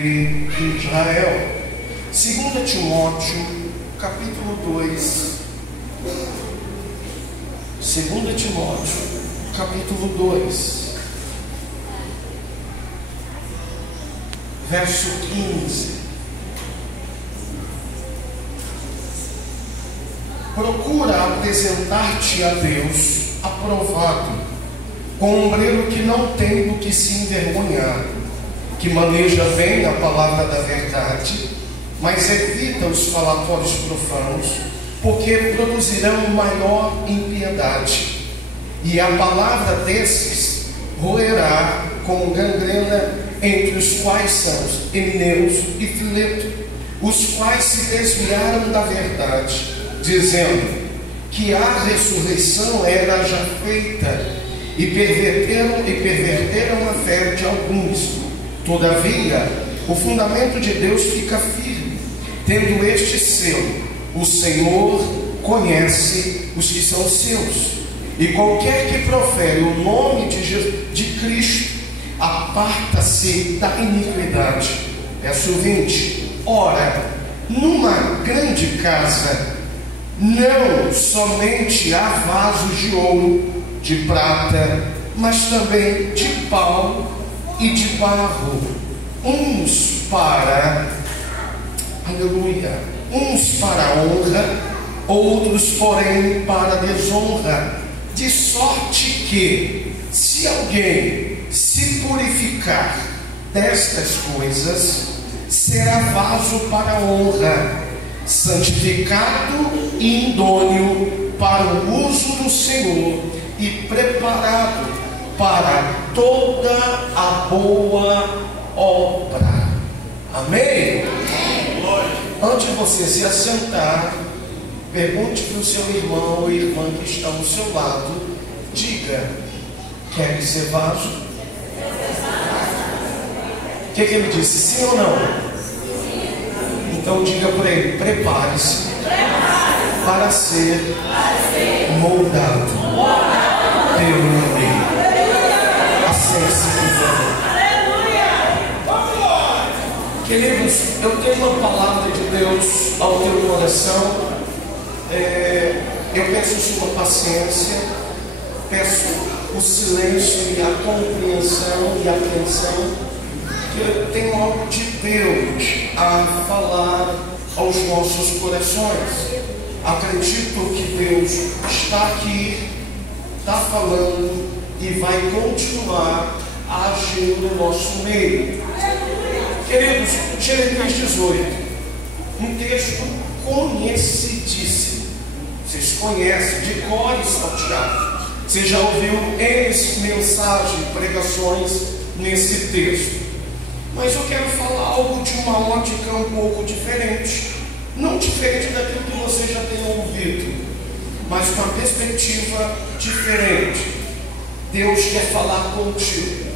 de Israel. 2 Timóteo, capítulo 2. 2 Timóteo, capítulo 2, verso 15. Procura apresentar-te a Deus aprovado, com um ombreiro que não tem do que se envergonhar, que maneja bem a palavra da verdade, mas evita os falatórios profanos, porque produzirão maior impiedade, e a palavra desses roerá como gangrena, entre os quais são Himeneus e Fileto, os quais se desviaram da verdade, dizendo que a ressurreição era já feita, e perverteram a fé de alguns. Todavia, o fundamento de Deus fica firme, tendo este selo: o Senhor conhece os que são seus, e qualquer que profere o nome de Cristo aparta-se da iniquidade. Verso 20. Ora, numa grande casa não somente há vasos de ouro, de prata, mas também de pau e de barro, uns para honra, outros porém para desonra, de sorte que, se alguém se purificar destas coisas, será vaso para honra, santificado e idôneo para o uso do Senhor, e preparado para toda a boa obra. Amém? Amém. Antes de você se assentar, pergunte para o seu irmão ou irmã que está ao seu lado, diga: quer ser vaso? O que ele disse? Sim ou não? Então diga para ele: prepare-se para ser moldado pelo Amigo. Acesse, queridos, eu tenho uma palavra de Deus ao teu coração. Eu peço sua paciência, peço o silêncio e a compreensão e a atenção, que eu tenho algo de Deus a falar aos nossos corações. Acredito que Deus está aqui, está falando e vai continuar a agir no nosso meio. Queridos, Jeremias 18, um texto conhecidíssimo. Vocês conhecem de cor e salteado. Você já ouviu N mensagens, pregações nesse texto. Mas eu quero falar algo de uma ótica um pouco diferente. Não diferente daquilo que você já tem ouvido, mas com uma perspectiva diferente. Deus quer falar contigo.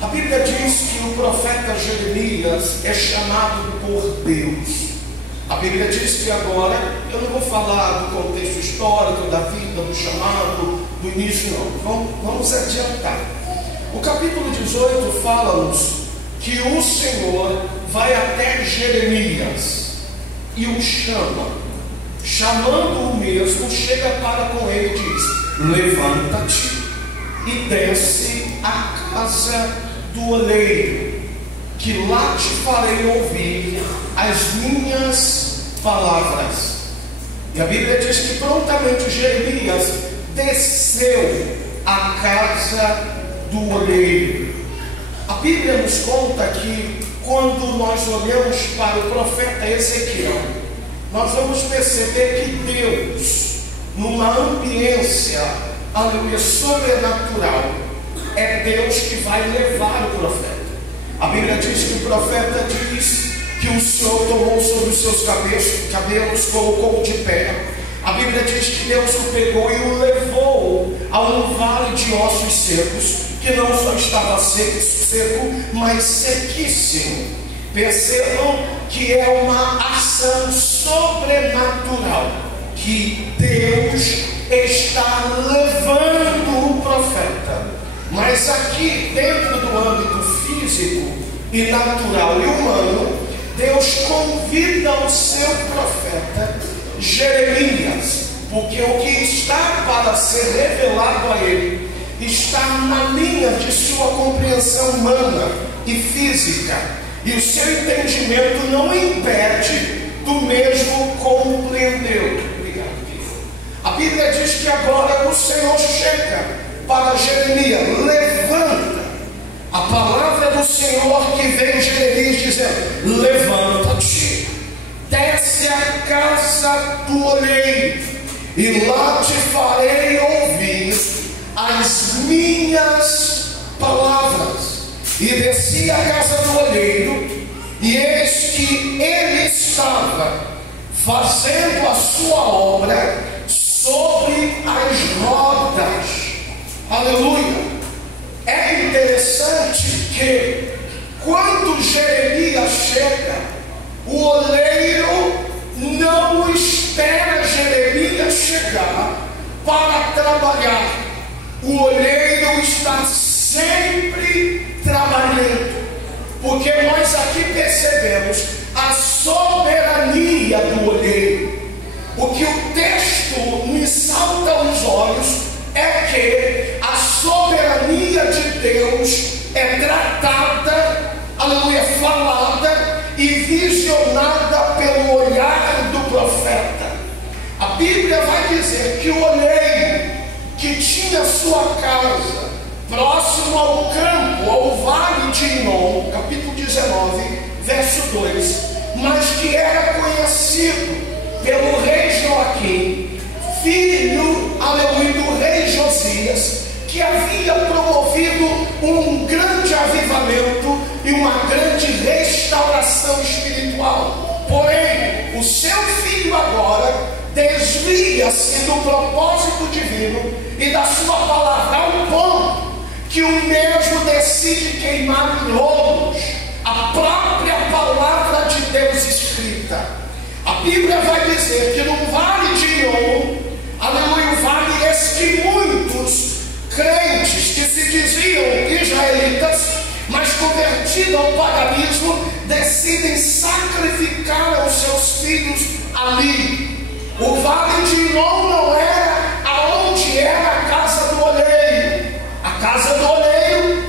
A Bíblia diz que o profeta Jeremias é chamado por Deus. A Bíblia diz que agora, eu não vou falar do contexto histórico, da vida, do chamado, do início não. Vamos adiantar. O capítulo 18 fala-nos que o Senhor vai até Jeremias e o chama. Chamando o mesmo, chega para com ele e diz: levanta-te e desce à casa do oleiro, que lá te farei ouvir as minhas palavras. E a Bíblia diz que prontamente Jeremias desceu à casa do oleiro. A Bíblia nos conta que quando nós olhamos para o profeta Ezequiel, nós vamos perceber que Deus, numa ambiência, aleluia, sobrenatural, é Deus que vai levar o profeta. A Bíblia diz que o profeta diz que o Senhor tomou sobre os seus cabelos, colocou de pé. A Bíblia diz que Deus o pegou e o levou a um vale de ossos secos, que não só estava seco, mas sequíssimo. Percebam que é uma ação sobrenatural, que Deus está levando o profeta. Mas aqui, dentro do âmbito físico, e natural e humano, Deus convida o seu profeta Jeremias, porque o que está para ser revelado a ele está na linha de sua compreensão humana e física, e o seu entendimento não impede do mesmo compreendê-lo. Obrigado, Deus. A Bíblia diz que agora o Senhor chega para Jeremias: levanta. A palavra do Senhor que vem Jeremias dizendo: levanta-te, desce à casa do olheiro, e lá te farei ouvir as minhas palavras. E desci à casa do olheiro, e eis que ele estava fazendo a sua obra sobre as rodas. Aleluia! É interessante que quando Jeremias chega, o oleiro não espera Jeremias chegar para trabalhar. O oleiro está sempre trabalhando, porque nós aqui percebemos a soberania do oleiro. O que o texto me salta aos olhos é que a soberania de Deus é tratada, aleluia, falada e visionada pelo olhar do profeta. A Bíblia vai dizer que o oleiro que tinha sua casa próximo ao campo, ao vale de Inom, capítulo 19, verso 2, mas que era conhecido pelo rei Joaquim, filho, aleluia, do rei Josias, que havia promovido um grande avivamento e uma grande restauração espiritual. Porém, o seu filho agora desvia-se do propósito divino e da sua palavra, ao ponto que o mesmo decide queimar em louros a própria palavra de Deus escrita. A Bíblia vai dizer que no vale de Inom, aleluia, o vale esse que muitos crentes que se diziam israelitas, mas convertidos ao paganismo, decidem sacrificar os seus filhos ali. O vale de Inom não era aonde era a casa do oleiro. A casa do oleiro,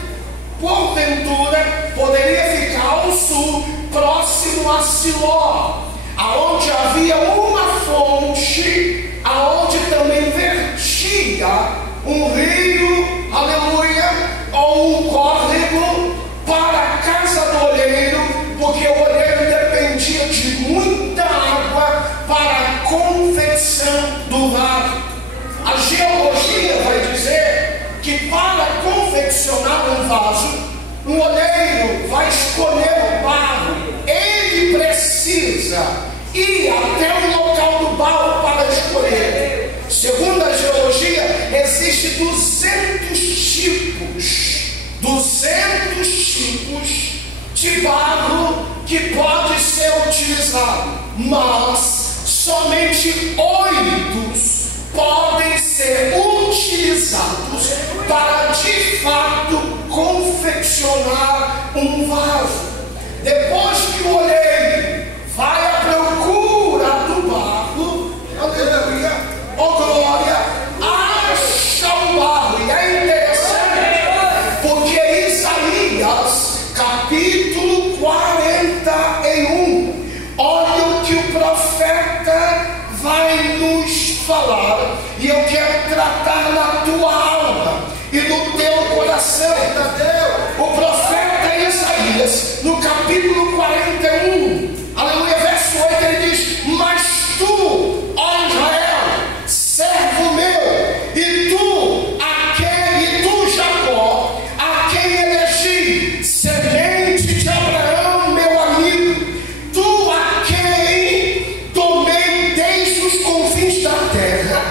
porventura, poderia ficar ao sul, próximo a Siló, aonde havia uma fonte, aonde também vertia um rio, aleluia, ou um córrego para a casa do oleiro, porque o oleiro dependia de muita água para a confecção do vaso. A geologia vai dizer que para confeccionar um vaso, um oleiro vai escolher o barro. Ele precisa ir até o local do barro para escolher. Segundo a geologia, existem 200 tipos de barro que pode ser utilizado, mas somente 8 podem ser utilizados para de fato confeccionar um vaso. Depois que o oleiro vai à procura do barro, aleluia, oh glória, acha o barro. E é interessante porque Isaías capítulo 41, olha o que o profeta vai nos falar, e eu quero tratar na tua alma e no teu coração. O profeta Isaías, no capítulo 41, aleluia, verso 8, ele diz: mas tu, ó Israel, servo meu, e tu, Jacó, a quem elegi, semente de Abraão, meu amigo, tu a quem tomei desde os confins da terra,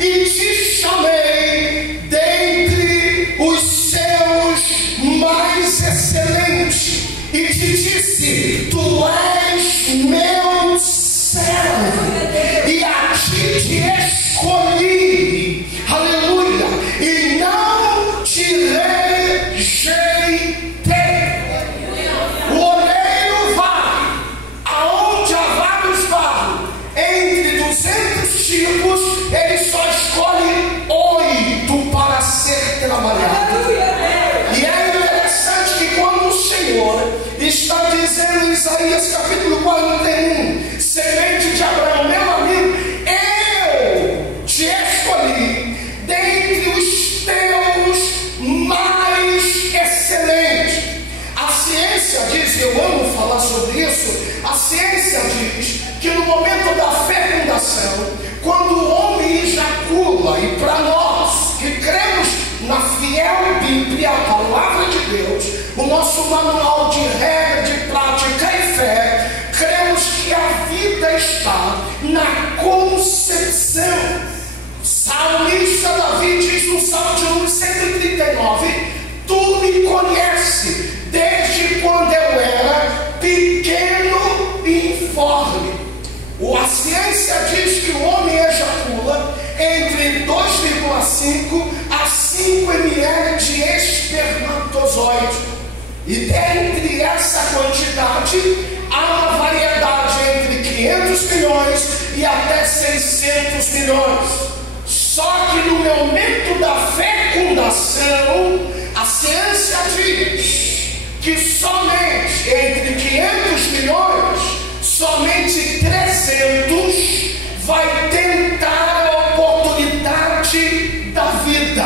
e te chamei dentre os seus mais excelentes, e te disse: tu és meu servo, e a ti te escolhi, aleluia, e não te rejeitei. Isaías capítulo 41, semente de Abraão, meu amigo, eu te escolhi dentre os teus mais excelentes. A ciência diz, eu amo falar sobre isso, a ciência diz que no momento da fecundação, quando o homem ejacula, e para nós que cremos na fiel Bíblia, a palavra de Deus, o nosso manual de regra, de prática e fé, cremos que a vida está na concepção. Salmista Davi diz no Salmo de número 139, tu me conheces desde quando eu era pequeno e informe. A ciência diz que o homem ejacula entre 2,5 a 5 ml de espermatozoide. E dentre essa quantidade, há uma variedade entre 500 milhões e até 600 milhões. Só que no momento da fecundação, a ciência diz que somente entre 500 milhões, somente 300 vai tentar a oportunidade da vida.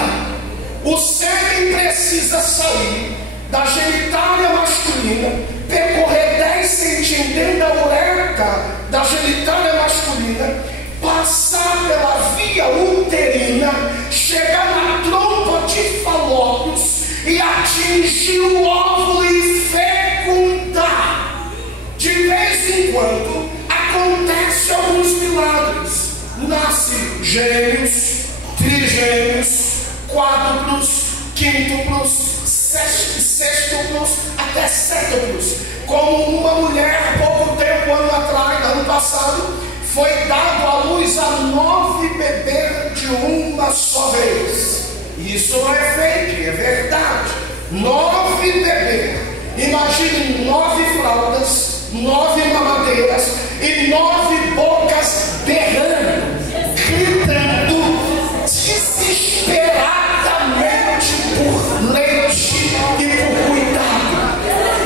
O sêmen precisa sair da genitália masculina, percorrer 10 centímetros dentro da uretra da genitália masculina, passar pela via uterina, chegar na trompa de Falópios e atingir o óvulo e fecundar. De vez em quando acontecem alguns milagres. Nasce gêmeos, trigêmeos, quádruplos, quíntuplos, sextuplos, até sétuplos. Como uma mulher, há pouco tempo, ano passado, foi dado à luz a 9 bebês de uma só vez. Isso não é fake, é verdade. 9 bebês. Imagine 9 fraldas, 9 mamadeiras e 9 bocas berrando, gritando desesperadamente por leite e por cuidado.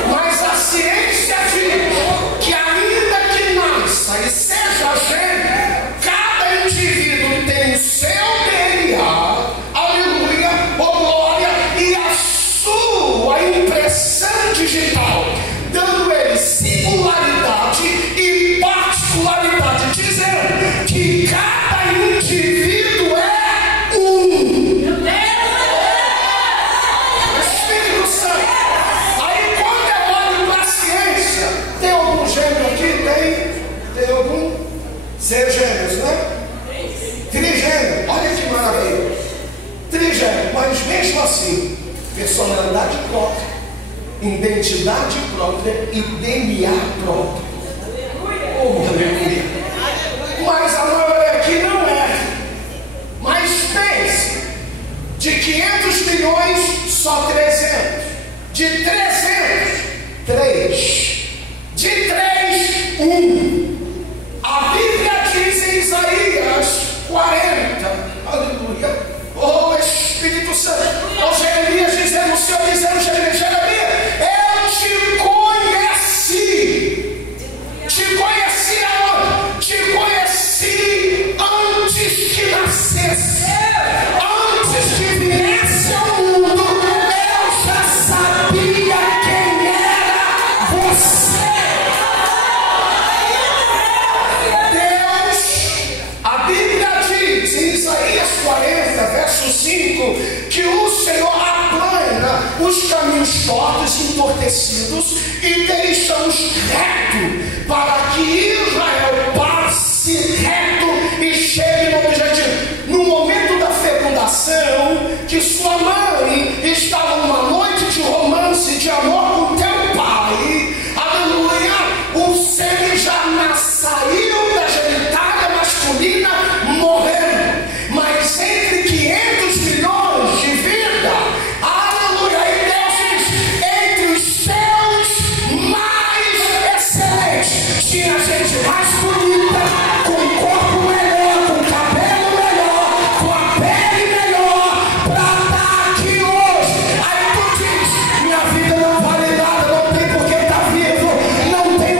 Mas a ciência diz que ainda que nasça e seja gêmeo, cada indivíduo tem o seu DNA, aleluia, oh glória, e a sua impressão digital, dando ele singularidade e particularidade, dizendo que cada indivíduo é um. Espírito Santo. Aí quando eu olho para a ciência, tem algum gêmeo aqui? Tem algum? Ser gêmeos, né? Trigêmeo, olha que maravilha. Trigêmeo, mas mesmo assim, personalidade própria, identidade própria e DNA próprio. Oh, aleluia. Mas a maioria aqui não é. Mas pense, de 500 milhões, só 300. De 300, 3. De 3, 1. A Bíblia diz em Isaías 40, aleluia, oh Espírito Santo, oh Jeremias dizendo, o Senhor dizendo, Jeremias, eu te conheci aonde? Te conheci antes que nascesse, antes que viesse ao mundo, eu já sabia quem era você. Deus, a Bíblia diz em Isaías 40, verso 5, que o Senhor aplana os caminhos tortos e entorpecidos e deixa-os retos, para que Israel passe reto e chegue no objetivo. No momento da fecundação, que sua mãe estava numa noite de romance, de amor com teu pai, aleluia, o sêmen já saiu da genitália masculina morrendo, mas entre 500 milhões de vida, aleluia, e Deus diz, entre os seus mais excelentes, tinha gente mais bonita, com corpo melhor, com cabelo melhor, com a pele melhor, para estar aqui hoje. Aí tu diz, minha vida não vale nada, não tem por que estar vivo, não tem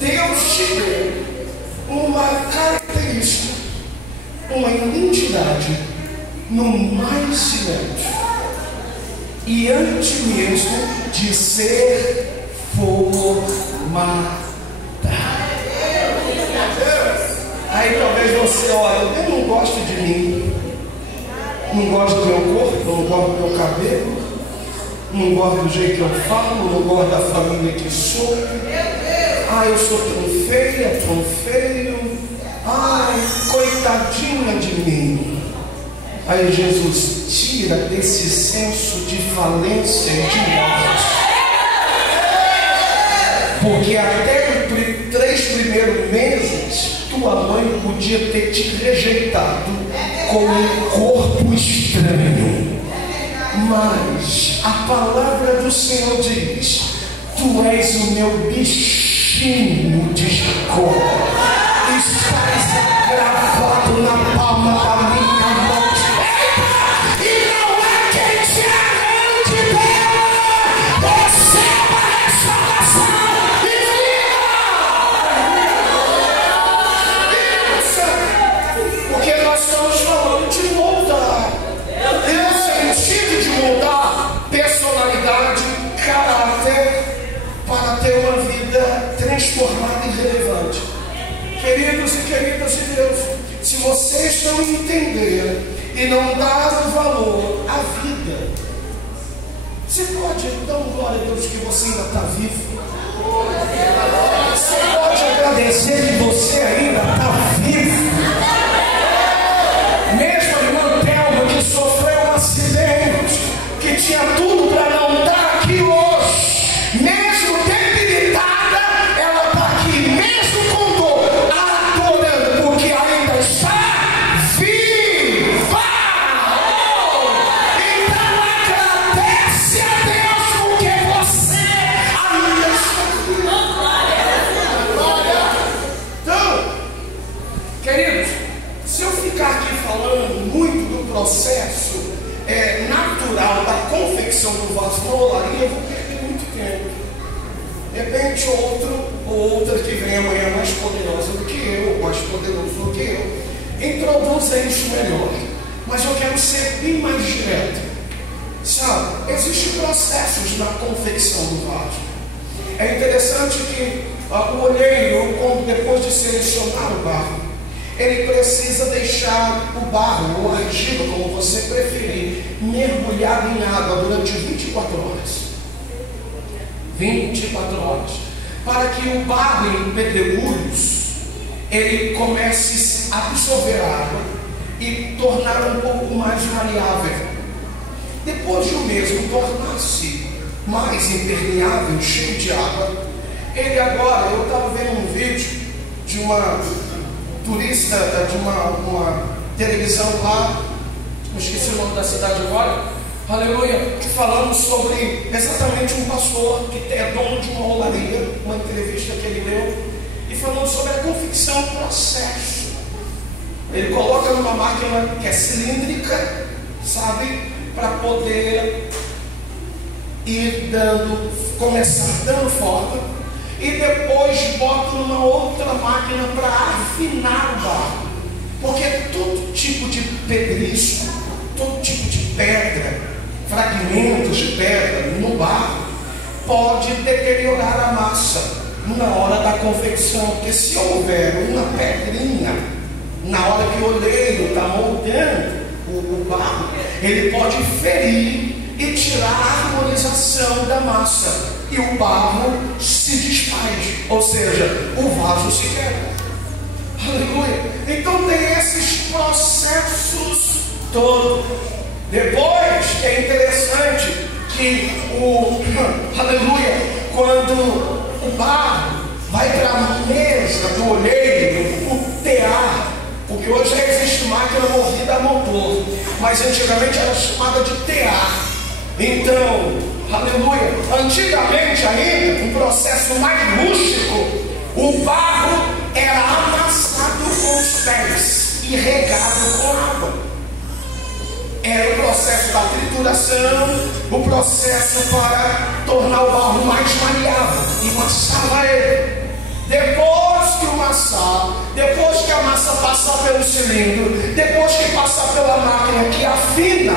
Deus te deu uma característica, uma identidade no mais silêncio e antes mesmo de ser formada. Aí talvez você olhe, eu não gosto de mim, não gosto do meu corpo, não gosto do meu cabelo, não gosto do jeito que eu falo, não gosto da família que sou. Ah, eu sou tão feia, tão feio. Ai, coitadinha de mim. Aí Jesus tira desse senso de falência e de morte. Porque até os 3 primeiros meses, tua mãe podia ter te rejeitado com um corpo estranho. Mas a palavra do Senhor diz: tu és o meu bichinho de Jacó. Estás gravado na palma da minha mão. E não é quem te arranje dela. Receba a restauração e viva. Porque nós estamos falando de moldar. No sentido de moldar personalidade, caráter, para ter uma vida transformada e relevante. Queridos e queridas de Deus, se vocês não entenderem e não darem valor à vida, você pode dar glória a Deus que você ainda está vivo. Você pode agradecer que você ainda está vivo. Mesmo a irmã Thelma, que sofreu um acidente, que tinha tudo para não estar aqui hoje, mesmo debilitada, ela está aqui, mesmo com dor, adorando, porque ainda está viva. Então agradece a Deus, porque você ainda está viva. Então, queridos, se eu ficar aqui falando muito do processo natural da confecção do vaso na olaria, eu vou perder muito tempo. De repente outro ou outra que vem amanhã mais poderosa do que eu, mais poderoso do que eu, introduza isso melhor. Mas eu quero ser bem mais direto. Sabe, existem processos na confecção do vaso. É interessante que o olheiro, depois de selecionar o barro, ele precisa deixar o barro, ou a argila, como você preferir, mergulhado em água durante 24 horas. 24 horas. Para que o barro em pedregulhos, ele comece a absorver a água e tornar um pouco mais maleável. Depois de o mesmo tornar-se mais impermeável, cheio de água, ele agora, eu estava vendo um vídeo de uma turista de uma televisão lá, não esqueci o nome da cidade agora, aleluia, falando sobre exatamente um pastor que é dono de uma olaria, uma entrevista que ele deu, e falando sobre a confecção do processo. Ele coloca numa máquina que é cilíndrica, sabe, para poder ir começar dando forma, e depois bota numa outra máquina para afinar o barro. Porque todo tipo de pedrisco, todo tipo de pedra, fragmentos de pedra no barro, pode deteriorar a massa na hora da confecção. Porque se houver uma pedrinha, na hora que o oleiro está moldando o barro, ele pode ferir e tirar a harmonização da massa. E o barro se desfaz, ou seja, o vaso se quebra. Aleluia. Então tem esses processos todos. Depois é interessante que aleluia, quando o barro vai para a mesa do olheiro, o tear, porque hoje já existe máquina movida a motor, mas antigamente era chamada de tear. Então, aleluia, antigamente ainda, um processo mais rústico, o barro era amassado com os pés e regado com água. Era o processo da trituração, o processo para tornar o barro mais maleável, e amassava ele. cilindro, depois que passar pela máquina que afina,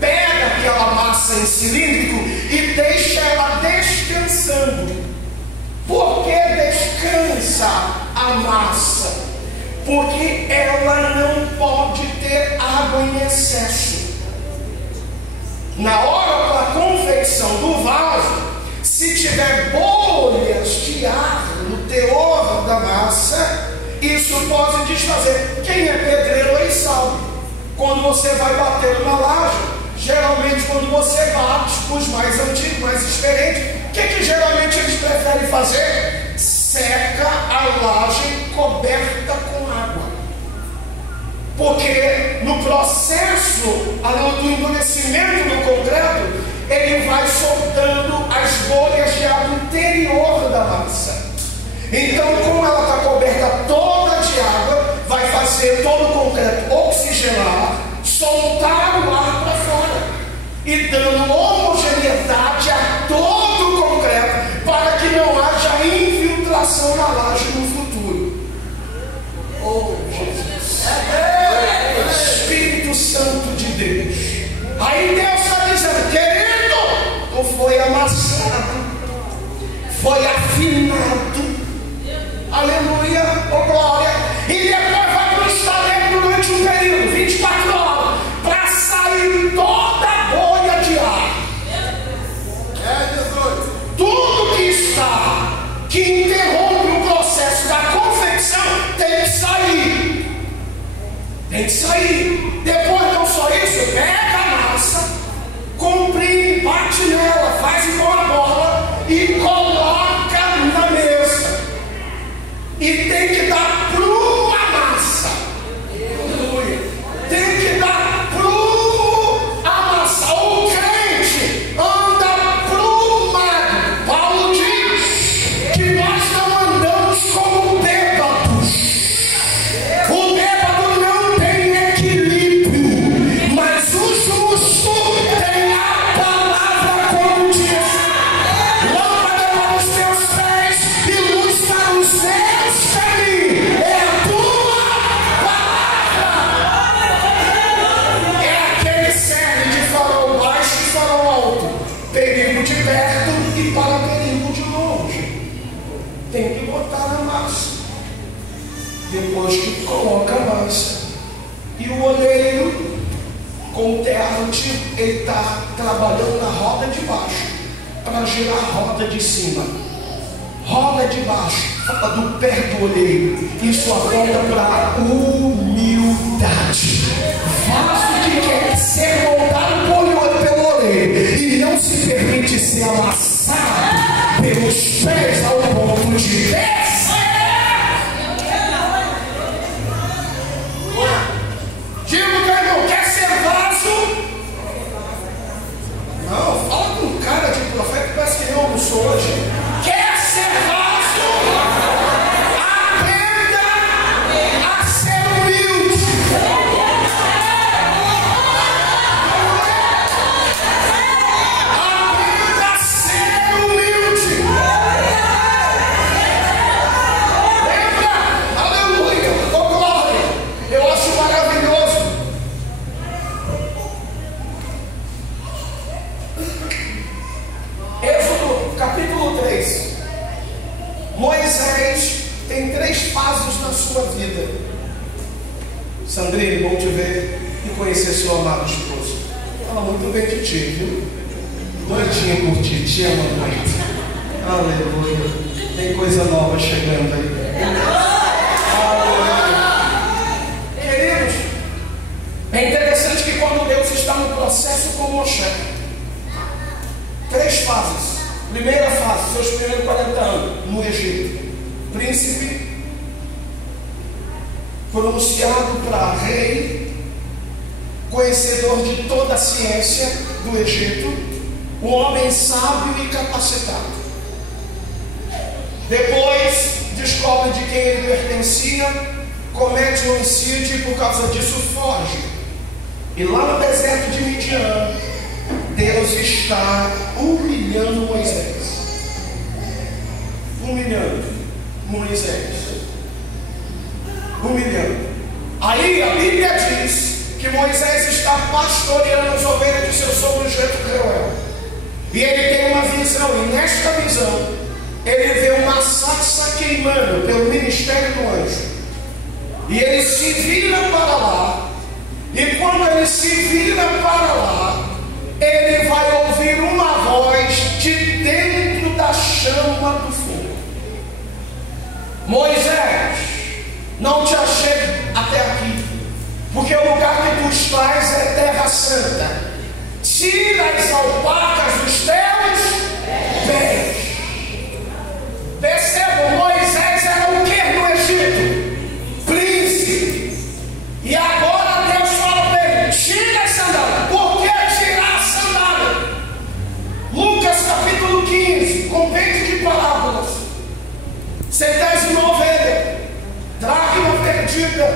pega aquela massa em cilíndrico e deixa ela descansando. Por que descansa a massa? Porque ela não pode ter água em excesso. Na hora da confecção do vaso, se tiver bolhas de ar no teor da massa, isso pode desfazer. Quem é pedreiro aí sabe. Quando você vai bater uma laje, geralmente quando você bate, os mais antigos, mais experientes, o que geralmente eles preferem fazer? Seca a laje coberta com água. Porque no processo do endurecimento do concreto, ele vai soltando as bolhas de água interior da massa. Então, como ela está coberta toda de água, vai fazer todo o concreto oxigenar, soltar o ar para fora e dando homogeneidade a todo o concreto, para que não haja infiltração na laje no futuro. Oh, Jesus! Espírito Santo de Deus. Aí Deus está dizendo: querido, tu foi amassado, foi afinado. Aleluia, oh glória. E depois vai para o estaleiro durante um período, 24 horas, para sair toda a bolha de ar. Tudo que interrompe o processo da confecção tem que sair. Tem que sair. Depois não só isso, pega a massa, comprime, bate nela, faz igual a bola e coloca na mesa. E tem que dar prumo à massa. Aleluia. Tem que dar prumo à massa. O crente anda prumado. Paulo diz que nós não andamos como bêbados. O bêbado não tem equilíbrio, mas o justo tem a palavra como diz. Lâmpada para os teus pés e luz para os meus caminhos. É a tua palavra. É aquele que serve de farol baixo e farol alto, perigo de perto e para perigo de longe. Tem que botar na massa. Depois que coloca a massa, e o oleiro com o terno antigo, ele está trabalhando na roda de baixo para girar a roda de cima. Roda de baixo, fala do pé do oleiro. Isso aponta para a humildade. Vaso que quer ser moldado pelo oleiro e não se permite ser amassado pelos pés ao ponto de descer. Digo que irmão, quer ser vaso? Não, fala com cara de profeta, parece que eu não sou hoje. Quer ser vaso? Aprenda a ser humilde. Aprenda a ser humilde. Lembra? Aleluia, oh glória. Eu acho maravilhoso. Êxodo capítulo 3. Moisés tem 3 passos na sua vida. Sandrine, bom te ver e conhecer seu amado esposo. Fala muito bem de ti, viu? Doidinho por ti, te amo muito. Aleluia. Tem coisa nova chegando aí. Aleluia. Queridos, é interessante que quando Deus está no processo com Moshe, 3 fases. Primeira fase, seus primeiros 40 anos no Egito. Príncipe, pronunciado para rei, conhecedor de toda a ciência do Egito, um homem sábio e capacitado. Depois descobre de quem ele pertencia, comete um homicídio e por causa disso foge. E lá no deserto de Midian, Deus está humilhando Moisés. Humilhando Moisés. Humilhando. Aí a Bíblia diz que Moisés está pastoreando as ovelhas de seu sogro Reuel. E ele tem uma visão, e nesta visão, ele vê uma sarça queimando pelo ministério do anjo. E ele se vira para lá, e quando ele se vira para lá, ele vai ouvir uma voz de dentro da chama do fogo: Moisés, não te achei até aqui, porque o lugar que tu estás é terra santa. Tira as alpacas dos teus pés. Percebam, Moisés era o que no Egito? Príncipe. E agora Deus fala para ele: tira as sandálias. Por que tirar a sandália? Lucas capítulo 15, convento de parábolas. 70ª ovelha, dracma perdida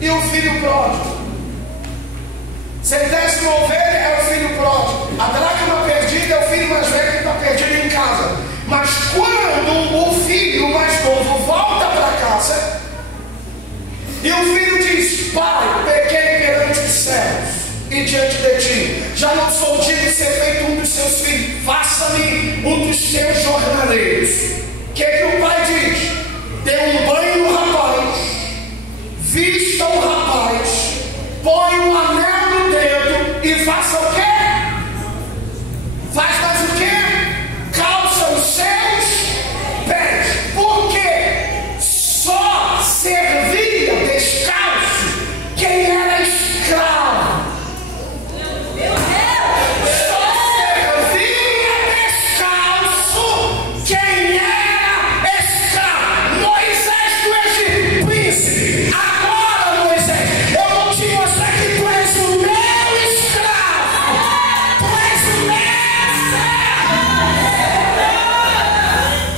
e o filho pródigo. 70ª ovelha é o filho pródigo. A dracma perdida é o filho mais velho que está perdido em casa. Mas quando o filho mais novo volta para casa, e o filho diz: pai, pequei perante os céus e diante de ti, já não sou digno de ser feito um dos seus filhos, faça-me um dos teus jornaleiros. O que o pai diz? Dê um banho no rapaz, vista o rapaz, põe um anel no dedo e faça o quê? Faz mais o quê? Calça os seus pés. Porque só servia descalço quem era escravo. Só servia descalço quem era escravo. Moisés do Egito, príncipe. Agora, Moisés, eu vou te mostrar que tu és o meu escravo. Tu és o meu servo.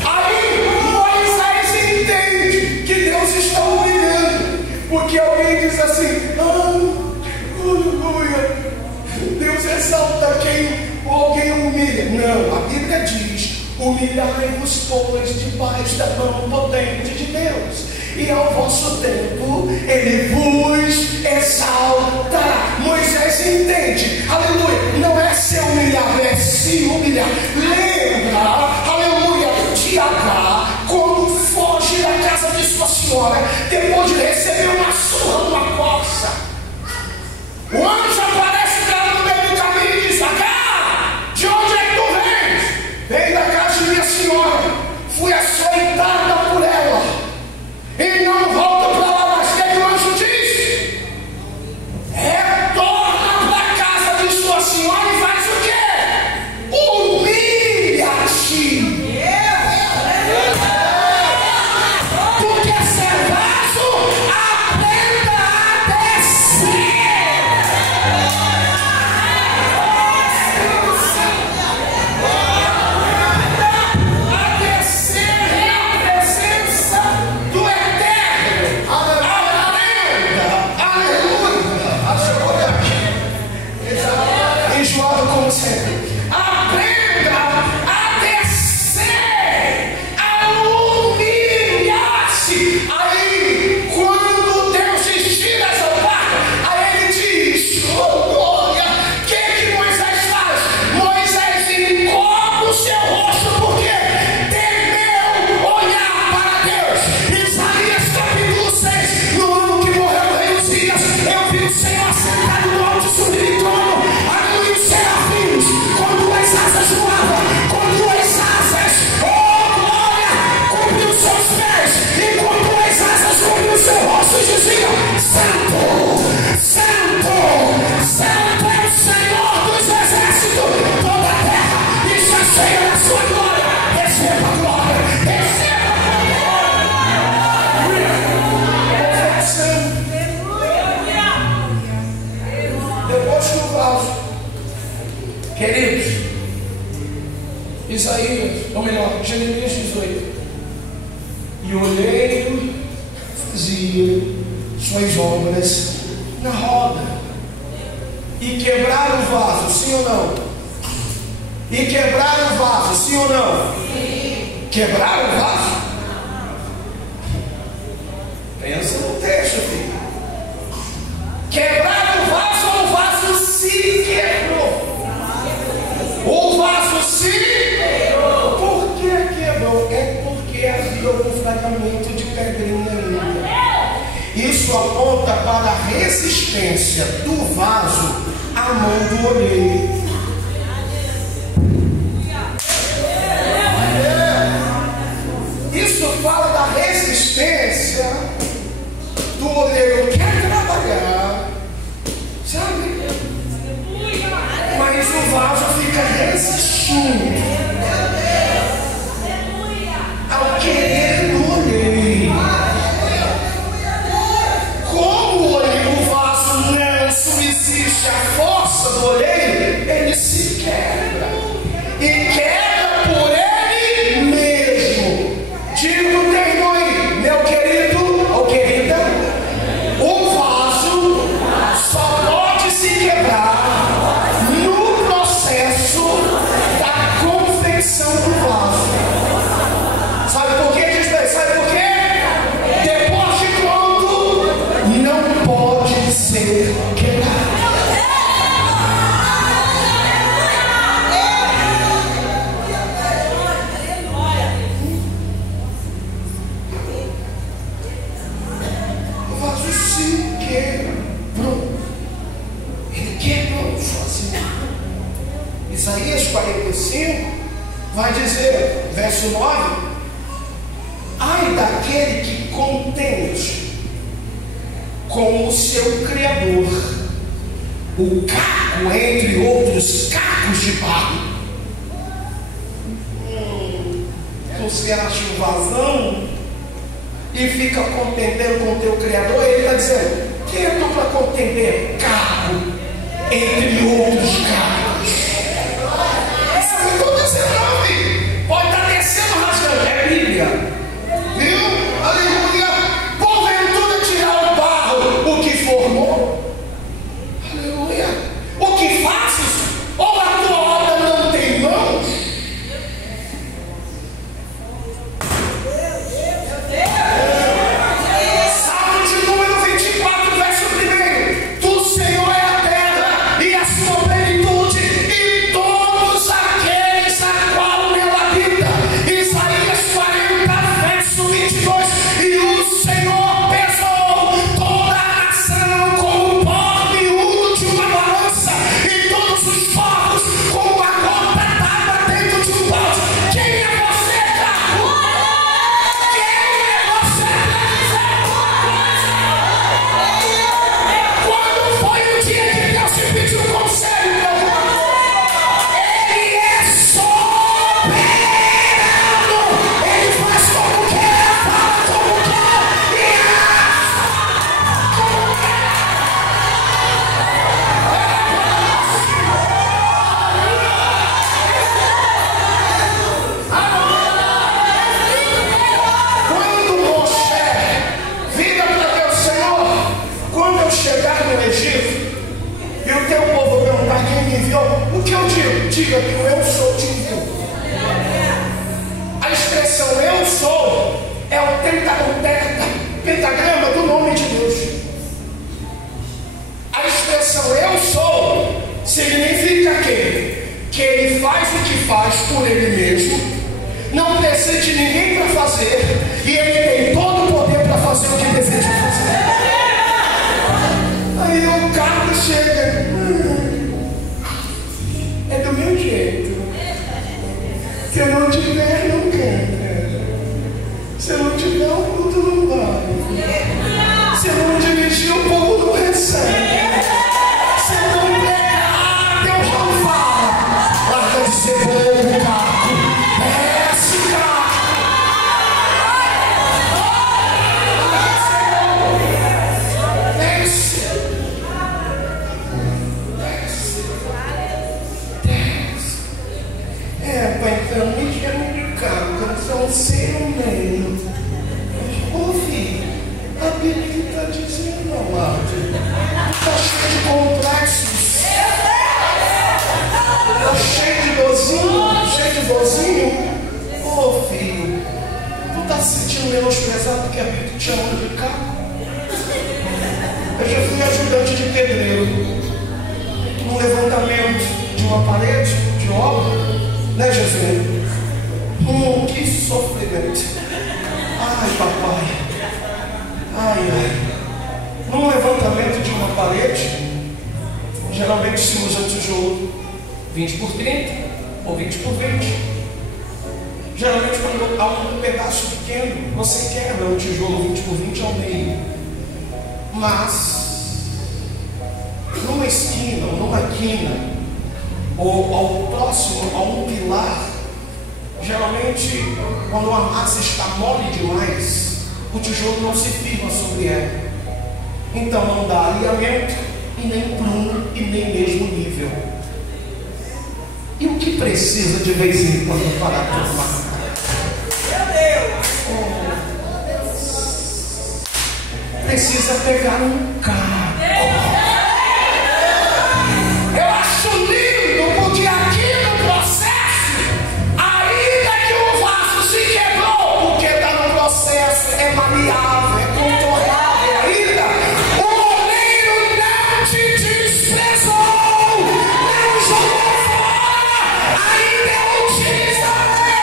Aí Moisés entende que Deus está humilhando, porque alguém diz assim: aleluia, Deus exalta quem alguém humilha. Não, a Bíblia diz: humilhai-vos, pois, debaixo da mão potente de Deus, e ao vosso tempo Ele vos exaltará. Moisés entende, aleluia, não é ser humilhado, é se humilhar. Lembra, aleluia, de Agar, quando foge da casa de sua senhora, depois de receber uma surra numa coça. O anjo aparece para ela no meio do caminho e diz: Agar, de onde é que tu vens? Vem da casa de minha senhora, fui açoitada por ela e não volto para lá mais. O que o anjo diz? Retorna para a casa de sua senhora e faz o quê? Humilha-te. Tu quer ser vaso? Aprenda a descer. A descer na presença do Eterno. Aprenda. Aleluia. Enjoado como sempre. Aprenda a descer, a humilhar-se. Aí, quando Deus estira essa parte, aí ele diz: oh glória, o que Moisés faz? Moisés encobre o seu rosto, porque temeu olhar para Deus. Isaías capítulo 6, no ano que morreu o rei Uzias, eu vi o Senhor sentado no alto sublime trono, aleluia, os serafins, com duas asas voavam, com duas asas, oh glória, cobriu seus pés, e com duas asas cobriu seu rosto, e diziam: Santo, Santo, Santo é o Senhor dos exércitos, toda a terra está cheia da sua glória. Receba a glória, receba a glória. Confessando. Depois do vaso, queridos, Isaías, ou melhor, Jeremias 18: e o oleiro fazia suas obras na roda, e quebrar o vaso, sim ou não? E quebrar o vaso, sim ou não? Sim. Quebrar o vaso? Pensa no texto, filho. Isso aponta para a resistência do vaso à mão do olheiro. Isso fala da resistência do olheiro. Quer trabalhar, sabe? Mas o vaso fica resistindo ao querer do olheiro. Como o vaso não subsiste à força do olheiro, ele se quebra. E quebra por ele mesmo. Digo o termo aí, meu querido ou querida, o vaso só pode se quebrar no processo da confecção do vaso. Sabe por quê? Sabe por quê? Depois de pronto, não pode ser quebrado. O vaso se quebrou. Ele quebrou sozinho. Isaías 45 vai dizer, verso 9: ai daquele que contende com o seu Criador o caco entre outros cacos de barro. Você acha um vazão e fica contendendo com o teu Criador? Ele está dizendo: quem é tu para contender caco entre outros cacos? Isso é muito 19. Pode estar descendo, rasgando. É Bíblia. Viu? Aleluia. Porventura tirar o barro o que formou? Aleluia. O que fazes? Ou a tua obra não tem mãos? Salmo de número 24, verso 1: do Senhor é a terra e a sua plenitude, e todos aqueles a qual nela habita. Isaías 40, verso 22: e o Senhor pesou toda a nação como o pó miúdo de uma balança, e todos os povos como a gota d'água dentro de um balde. Quem é você, Caco? Quem é você para dizer quando foi o dia que Deus te pediu conselho, meu irmão? Ele é soberano. Ele faz como quer, fala como quer e age como quer. Quando Moisés vira para Deus: Senhor, quando eu chegar no Egito e o teu povo perguntar quem me enviou, o que eu digo? Diga que o eu sou te enviou. A expressão eu sou é o pentagrama do nome de Deus. A expressão eu sou significa que ele faz o que faz por ele mesmo, não precisa de ninguém para fazer, e ele tem todo o poder para fazer o que deseja fazer. Aí o carro chega: é do meu jeito. Se eu não tiver, não canta. Se eu não tiver, o culto não vai. Se eu não dirigir, o povo não recebe. Se eu não pregar, Deus não fala. Larga de ser bobo, Caco. Desce, Caco. Desce. Desce. É, pai, então me chama de Caco. Canção sem no meio. Ô filho, a Bíblia está dizendo, amado, está cheio de complexos, está cheio de dozinho. Ô filho, tu está se sentindo menosprezado porque a Bíblia te chama de Caco? Eu já fui ajudante de pedreiro no levantamento de uma parede, de obra, né, Jesus? Que sofrimento. Ai, papai. Ai, ai. acabamento de uma parede, geralmente se usa tijolo 20 por 30 ou 20 por 20. Geralmente quando há um pedaço pequeno, você quebra o tijolo 20 por 20 ao meio. Mas numa esquina, ou numa quina, ou ao próximo a um pilar, geralmente quando a massa está mole demais, o tijolo não se firma sobre ela. Então não dá alinhamento e nem prumo e nem mesmo nível. E o que precisa de vez em quando para turma? Precisa pegar um carro. Eu acho lindo porque aqui no processo, ainda que o vaso se quebrou, porque está no processo, é maleável, é contornável ainda. O oleiro não te desprezou, não jogou fora, ainda é utilizável.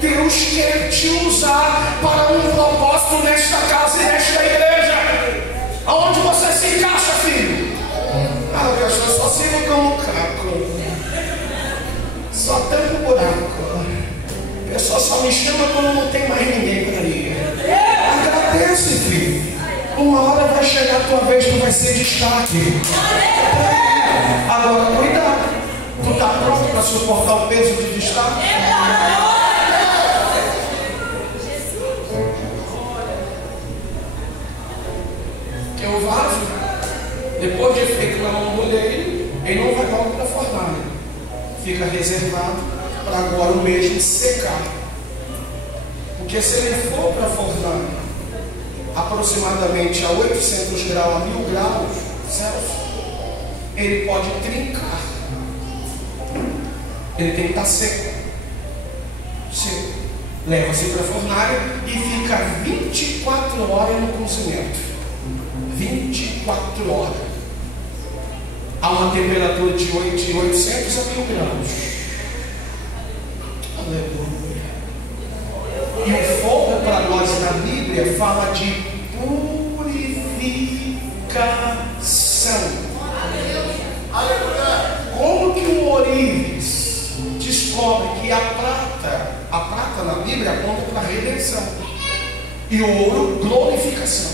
Deus quer te usar para um propósito nesta casa e nesta igreja. Aonde você se encaixa, filho? Ah, eu só sirvo como caco. Só tampo o buraco. A pessoa só me chama quando não tem mais ninguém para ir. Agradece, filho. Uma hora vai chegar a tua vez que vai ser destaque. Agora, cuidado. Tu está pronto para suportar o peso de destaque? Que o vaso, depois de feito na mão do oleiro, ele não vai logo para a fornalha. Fica reservado para agora o mesmo secar. Porque se ele for para a fornalha, aproximadamente a 800 graus, a 1000 graus Celsius, ele pode trincar. Ele tem que estar seco. Seco. Leva-se para a fornalha e fica 24 horas no cozimento. 24 horas. A uma temperatura de 800 a 1000 graus. Aleluia. E o fogo para nós na Bíblia fala de purificação. Aleluia. Como que o ourives descobre que a prata na Bíblia aponta para a redenção e o ouro, glorificação?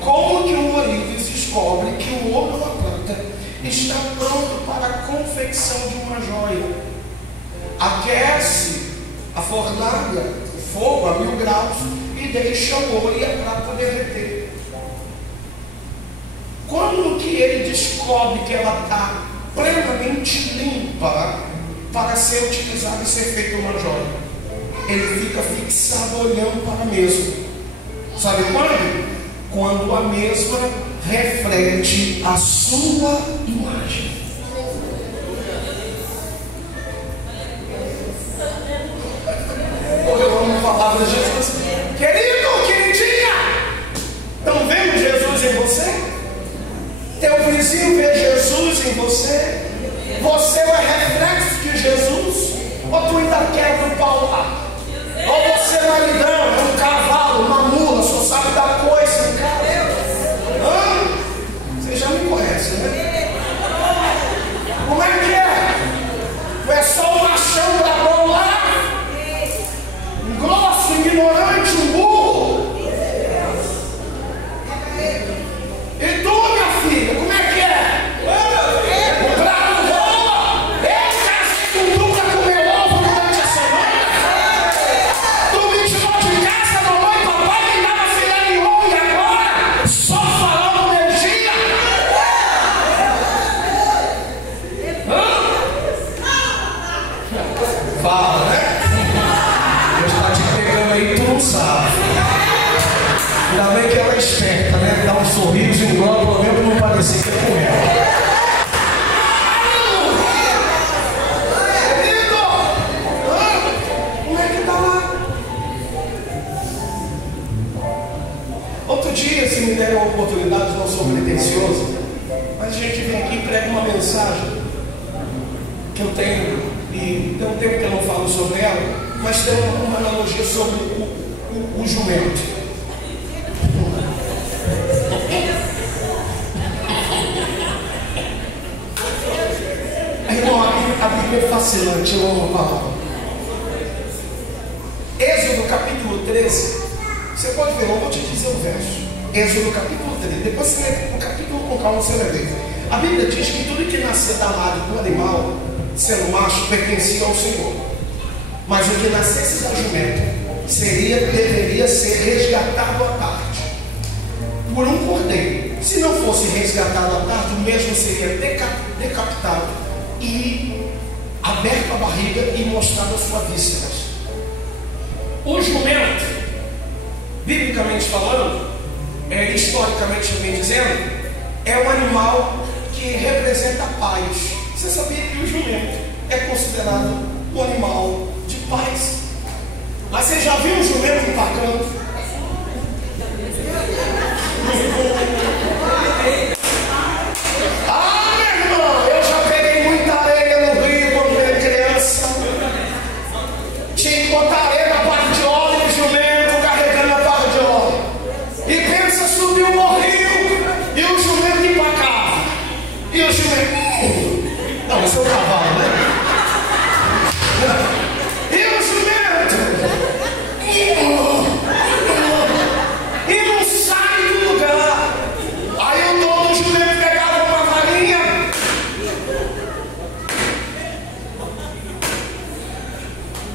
Como que o ourives descobre que o ouro ou a prata está pronto para a confecção de uma joia? Aquece a fornalha, o fogo a 1000 graus e deixa o ouro e a prata derreter. Quando que ele descobre que ela está plenamente limpa para ser utilizada e ser feita uma joia? Ele fica fixado olhando para a mesma. Sabe quando? Quando a mesma reflete a sua imagem. Eu amo a palavra de Jesus. Querido, queridinha, estão vendo Jesus em você? Teu vizinho vê Jesus em você? Você é reflexo de Jesus? Ou tu ainda quebra o pau lá? Ou você, maridão, é um cavalo, uma mula, só sabe dar coisa em casa? Você já me conhece, né? Como é que é? Tu é só um machão brabão lá? Um grosso, ignorante, um burro? E tu, minha filha, como é que é? O prato rola? Eu casei com tu pra comer ovo durante a semana? Tu me tirou de casa, mamãe e papai me dava filé mignon e agora só falando energia? Fala, né? Deus está te pegando aí, tu não sabe. Ainda bem que ela é esperta, né? Dá um sorriso e engole, pelo menos não parecer que é com ela. Como é que tá lá? Outro dia, se me deram a oportunidade, não sou pretencioso, mas a gente vem aqui e prega uma mensagem que eu tenho, e tem um tempo que eu não falo sobre ela, mas tem uma analogia sobre o jumento. Irmão, a Bíblia é fascinante, eu amo a palavra. Êxodo capítulo 13, você pode ver, eu vou te dizer o verso. Êxodo capítulo 13, depois você lê o capítulo com calma, você vai ver. A Bíblia diz que tudo que nascer da madre do animal, sendo macho, pertencia ao Senhor. Mas o que nascesse da jumenta deveria ser resgatado à tarde por um cordeiro. Se não fosse resgatado à tarde, o mesmo seria decapitado e aberto a barriga e mostrado as suas vísceras. O jumento, biblicamente falando, historicamente também dizendo, é um animal que representa a paz. Você sabia que o jumento é considerado um animal de paz? Mas você já viu um jumento empacando? Ah, meu irmão, eu já peguei muita areia no rio quando era criança. Tinha que botar areia na parte de óleo e o jumento carregando a parte de óleo. E pensa, subiu o morrinho e o jumento empacava. E o jumento... Não, esse é o cavalo, né? E o jumento... E não sai do lugar. Aí o dono do jumento pegava uma varinha.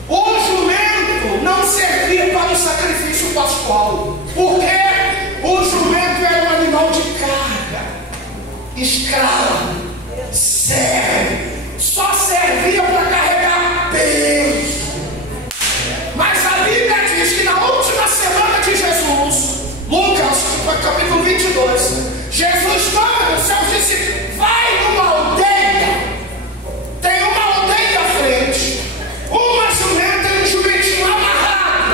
O jumento não servia para o sacrifício pascual. Porque o jumento era um animal de carga, escravo, sério. Só servia para carregar peso. Mas a Bíblia diz que na última semana de Jesus, Lucas, capítulo 22, Jesus manda os seus discípulos: vai numa aldeia, tem uma aldeia à frente, uma jumenta e um jumentinho amarrado,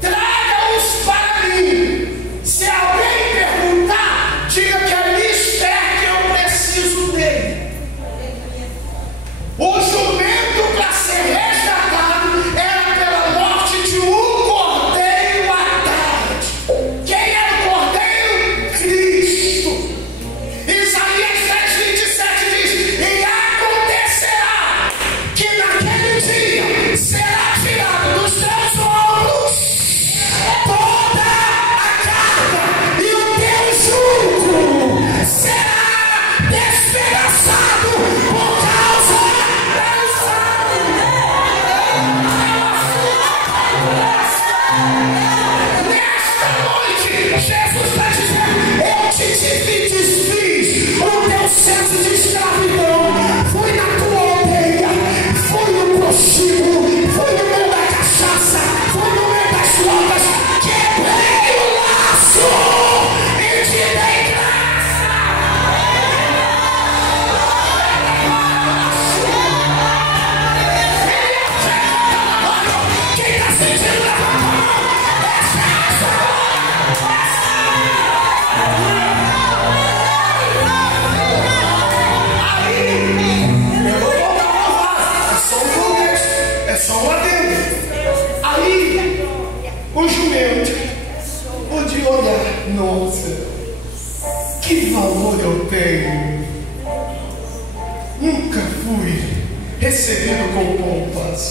traga-os para mim. Se alguém perguntar, diga que é mistério, que eu preciso dele. O jumento, para ser resgatado, era pela morte de um cordeiro à tarde. Quem era o cordeiro? Cristo. Isaías 10:27 diz: e acontecerá que naquele dia será tirado dos teus ombros toda a carga, e o teu jugo será despedaçado por causa da Nesta noite, Jesus está dizendo: eu te desfiz o teu senso de escravidão. Fui na tua aldeia, fui no prostíbulo, fui no meio da cachaça, fui no meio das drogas, quebrei o laço e te dei graça. Quem está sentindo, levanta a mão. Eu vou voltar uma vaza. É só um contexto, é só um adendo. Aí o jumento podia olhar: nossa, que valor eu tenho. Nunca fui recebido com pompas.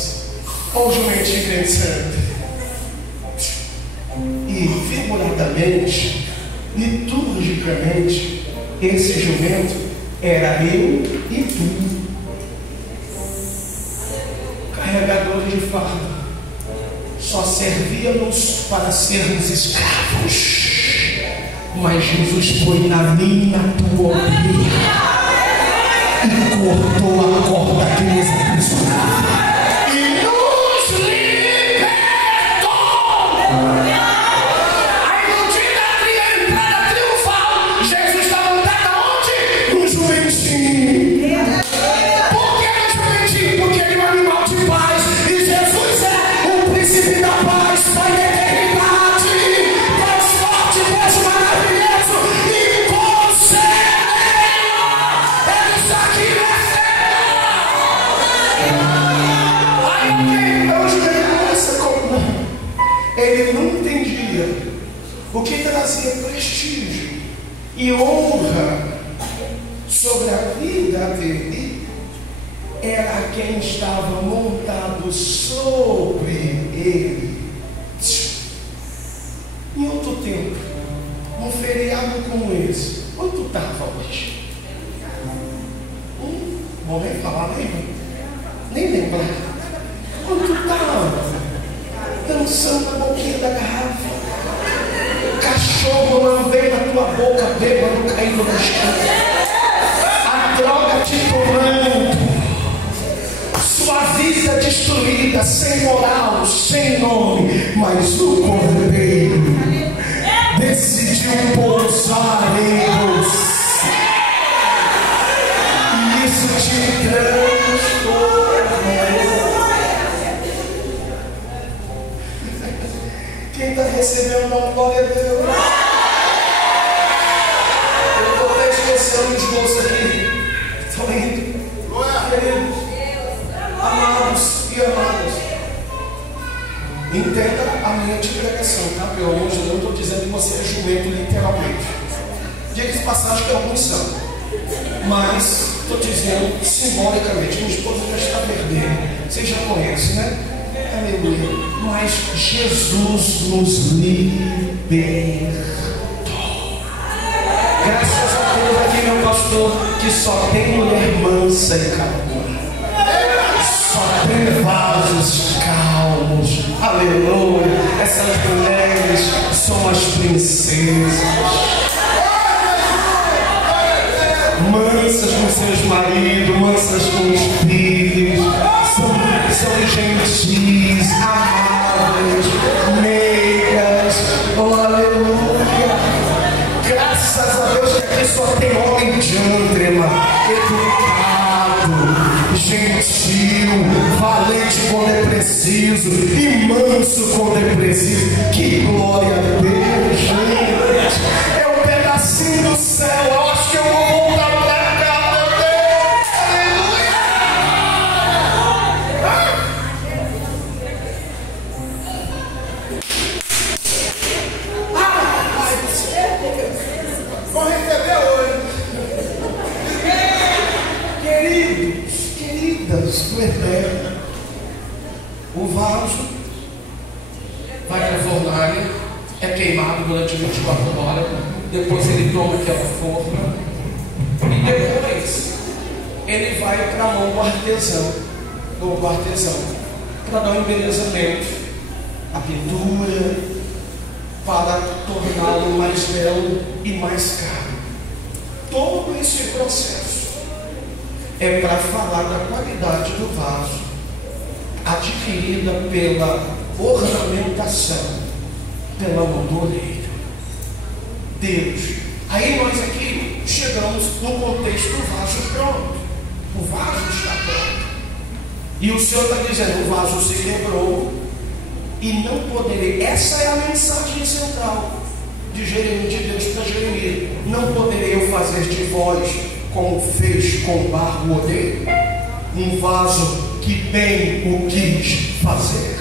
Olha o jumentinho pensando. E figuradamente, liturgicamente, esse jumento era eu e tu, carregadores de fardo. Só servíamos para sermos escravos, mas Jesus foi na minha, tua orelha e cortou a corda que nos aprisionava e nos libertou. Aí no dia da entrada triunfal, Jesus está montado aonde? No jumentinho. Por que no jumentinho? Porque ele é um animal de paz, e Jesus é o príncipe da paz, Pai da eternidade, Deus forte, Deus maravilhoso e conselheiro. Ele está aqui nessa. Aí ok, hoje essa como ele não entendia o que trazia prestígio e honra sobre a vida dele era quem estava montado sobre ele. Em outro tempo, um feriado como esse, onde tu estava hoje? Vou nem falar, nem lembrar. Onde tu estava? Dançando na boquinha da garrafa. Cachorro lambendo a tua boca, bêbado caindo no chão. A droga te tomando. Sua vida destruída, sem moral, sem nome. Mas o Cordeiro decidiu pousar em você. E isso te transformou. Quem está recebendo não, glória a Deus. Eu estou até esquecendo os bolsos aqui. Estou indo. Queridos, amados e amadas, entenda a minha pregação, tá? Pelo amor de Deus, não estou dizendo que você é jumento literalmente. Diga de passagem que alguns são. Mas estou dizendo simbolicamente. Minha esposa já está perdendo. Vocês já conhecem, né? Aleluia. Mas Jesus nos libertou. Graças a Deus aqui, meu pastor, que só tem mulher mansa e calma. Só tem vasos calmos. Aleluia. Essas mulheres são as princesas. Mansas com seus maridos, mansas com os filhos. São gentis, amáveis, meigas. Oh, aleluia. Graças a Deus que aqui só tem homem gentleman, educado, gentil, valente quando é preciso e manso quando é preciso. Que glória a Deus, gente. É um pedacinho do céu. Eu acho que eu vou voltar para cá, meu Deus. Aleluia. Vou receber hoje. Queridos, queridas do Eterno, o vaso vai para a fornalha, é queimado durante 24 horas, depois ele toma aquela forma, e depois ele vai para a mão do artesão, para dar um embelezamento, a pintura, para torná-lo mais belo e mais caro. Todo esse processo é para falar da qualidade do vaso, adquirida pela ornamentação, pela mão do oleiro. Deus. Aí nós aqui chegamos no contexto do vaso pronto. O vaso está pronto. E o Senhor está dizendo, o vaso se quebrou e não poderei. Essa é a mensagem central de Jeremias, de Deus para Jeremias. Não poderei eu fazer de vós como fez com o barro oleiro, um vaso que bem o quis fazer.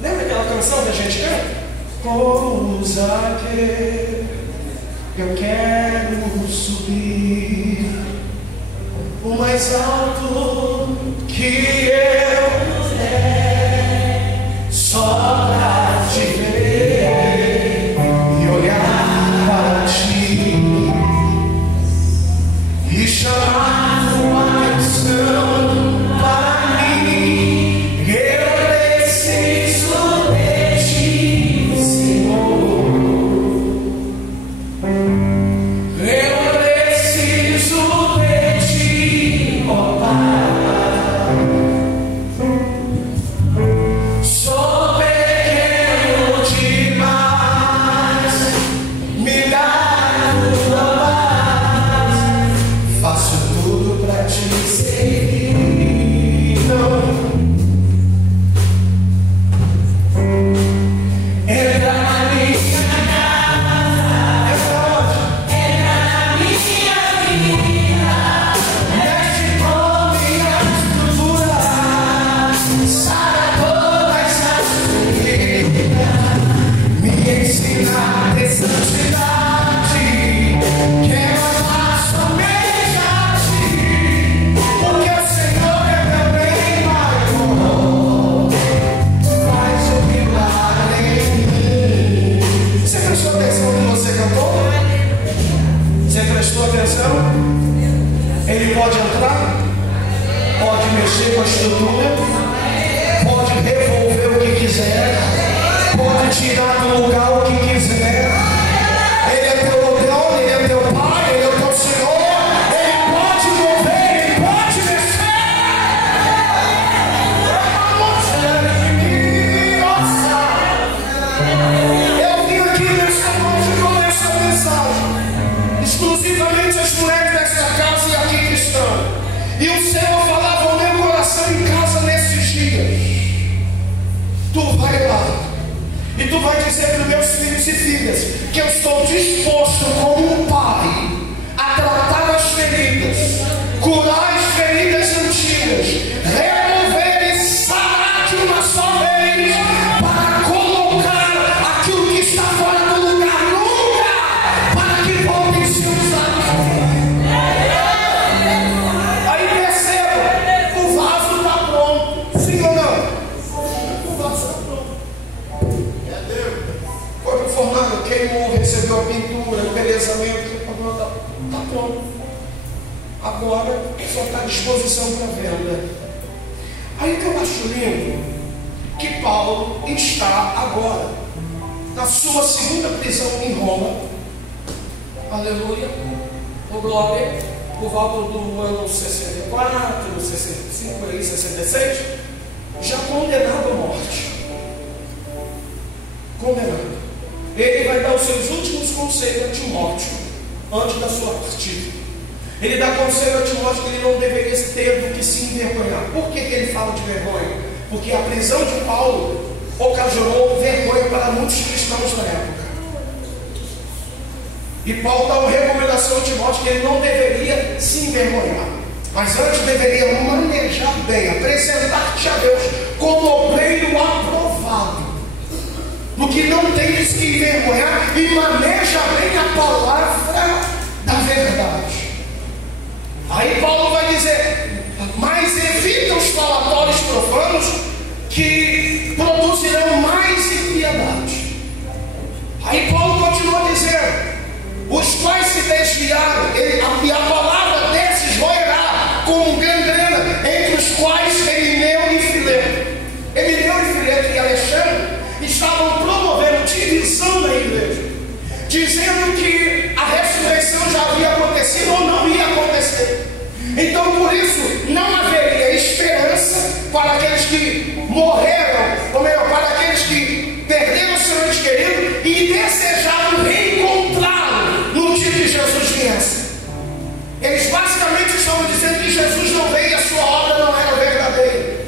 Lembra aquela canção que a gente canta? Pousa que eu quero subir o mais alto que eu puder, só para te ver e olhar para ti e chamar tua atenção para mim. Eu preciso de ti, Senhor. Eu preciso de ti, ó Pai. Sou pequeno demais, me dá tua paz. Faço tudo Ele pode entrar, pode mexer com a estrutura, pode revolver o que quiser, pode tirar do lugar o que quiser. Ele é teu dono, Ele é teu Pai, Ele é teu Senhor. Ele pode mover, Ele pode mexer. Eu vim aqui nesta noite com esta mensagem exclusivamente às mulheres desta casa e aqui que estão. E o Senhor falava ao meu coração em casa nesses dias. Tu vai lá e tu vai dizer para os meus filhos e filhas que eu estou disposto como um pai a tratar as feridas, curar as feridas antigas, remover e sarar de uma só vez, para colocar aquilo que está fora do lugar no lugar, para que voltem a se usar. Aí perceba, o vaso está pronto, sim ou não? O vaso está pronto. Foi formado, queimou, recebeu a pintura, o embelezamento, está pronto. Agora só está à disposição para venda. Aí que eu acho lindo que Paulo está agora na sua segunda prisão em Roma. Aleluia, por glória, por volta do ano 64, 65, por aí, 66, já condenado à morte. Condenado. Ele vai dar os seus últimos conselhos a Timóteo antes da sua partida. Ele dá conselho a Timóteo que ele não deveria ter do que se envergonhar. Por que ele fala de vergonha? Porque a prisão de Paulo ocasionou vergonha para muitos cristãos na época. E Paulo dá uma recomendação a Timóteo que ele não deveria se envergonhar, mas antes deveria manejar bem, apresentar-te a Deus como obreiro aprovado, no que não tens que envergonhar, e maneja bem a palavra da verdade. Aí Paulo vai dizer, mas evita os falatórios profanos que produzirão mais impiedade. Aí Paulo continua dizendo, os quais se desviaram, e a palavra desses roerá como gangrena, entre os quais Emineu e Fileto. Emineu e Fileto e Alexandre estavam promovendo divisão na igreja, dizendo que a ressurreição já havia acontecido ou não ia acontecer. Então por isso não haveria esperança para aqueles que morreram, ou melhor, para aqueles que perderam o seu ente querido e desejavam reencontrá-lo no dia que Jesus viesse. Eles basicamente estavam dizendo que Jesus não veio e a sua obra não era verdadeira.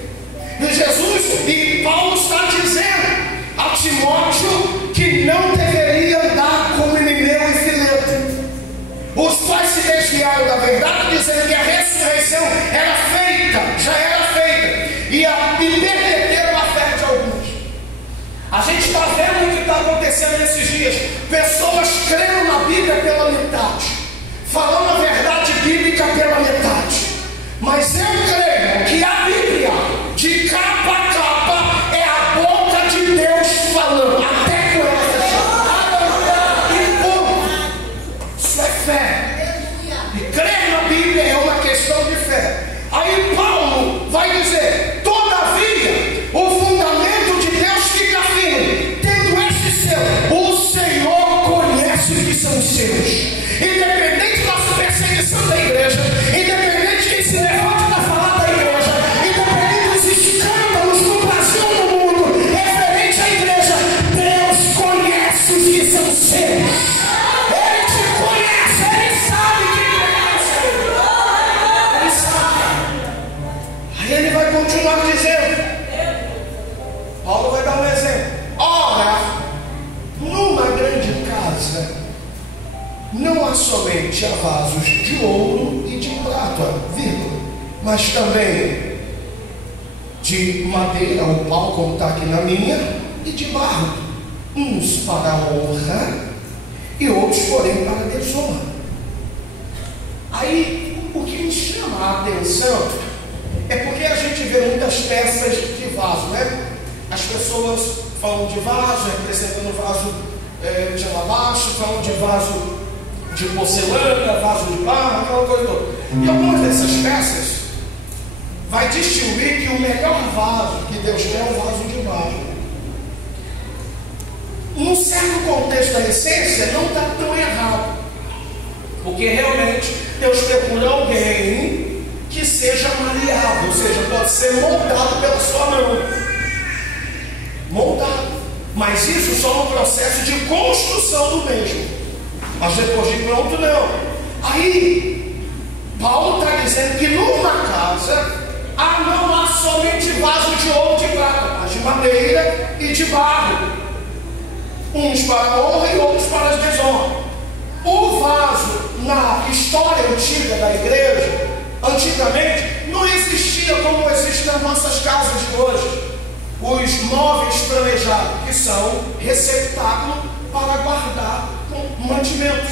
E Jesus, e Paulo está dizendo a Timóteo que não deveria andar como Emineu e Fileto, os quais se desviaram da verdade, dizendo que a ressurreição era feita, já era feita, e perderam a fé de alguns. A gente está vendo o que está acontecendo nesses dias, pessoas crendo na Bíblia pela metade, falando a verdade bíblica pela metade, mas eu creio que a Bíblia, de capa a capa, é a boca de Deus falando, até com ela fechada. E ponto. Isso é fé. E crer na Bíblia é uma questão de fé. Aí Paulo vai dizer, todavia, o fundamento de Deus fica firme, tendo este selo, o Senhor conhece os que são seus. Independente da perseguição da igreja, independente de quem se levante para falar da igreja, independente dos escândalos no Brasil e no mundo referente à igreja, Deus conhece os que são seus. Ele te conhece, Ele sabe quem conhece. Ele sabe. Aí ele vai continuar dizendo, Paulo vai dar um exemplo. Ora, numa grande casa não há somente vasos de ouro e de prata, mas também de madeira ou pau, como está aqui na minha, e de barro, uns para a honra e outros, porém, para a desonra. Aí, o que me chama a atenção é porque a gente vê muitas peças de vaso, né? As pessoas falam de vaso, representando vaso de alabastro, falam de vaso de porcelana, vaso de barro, aquela coisa toda. E algumas dessas peças vai distinguir que o melhor vaso que Deus tem é o vaso de barro. Num certo contexto da essência, não está tão errado, porque realmente Deus procura alguém que seja maleável, ou seja, pode ser moldado pela sua mão. Moldado. Mas isso só no processo de construção do mesmo. Mas depois de pronto, não. Aí, Paulo está dizendo que numa casa não há somente vaso de ouro e de prata, mas de madeira e de barro. Uns para a honra e outros para a desonra. O vaso, na história antiga da igreja, antigamente, não existia como existe nas nossas casas de hoje. Os móveis planejados, que são receptáculo para guardar mantimentos.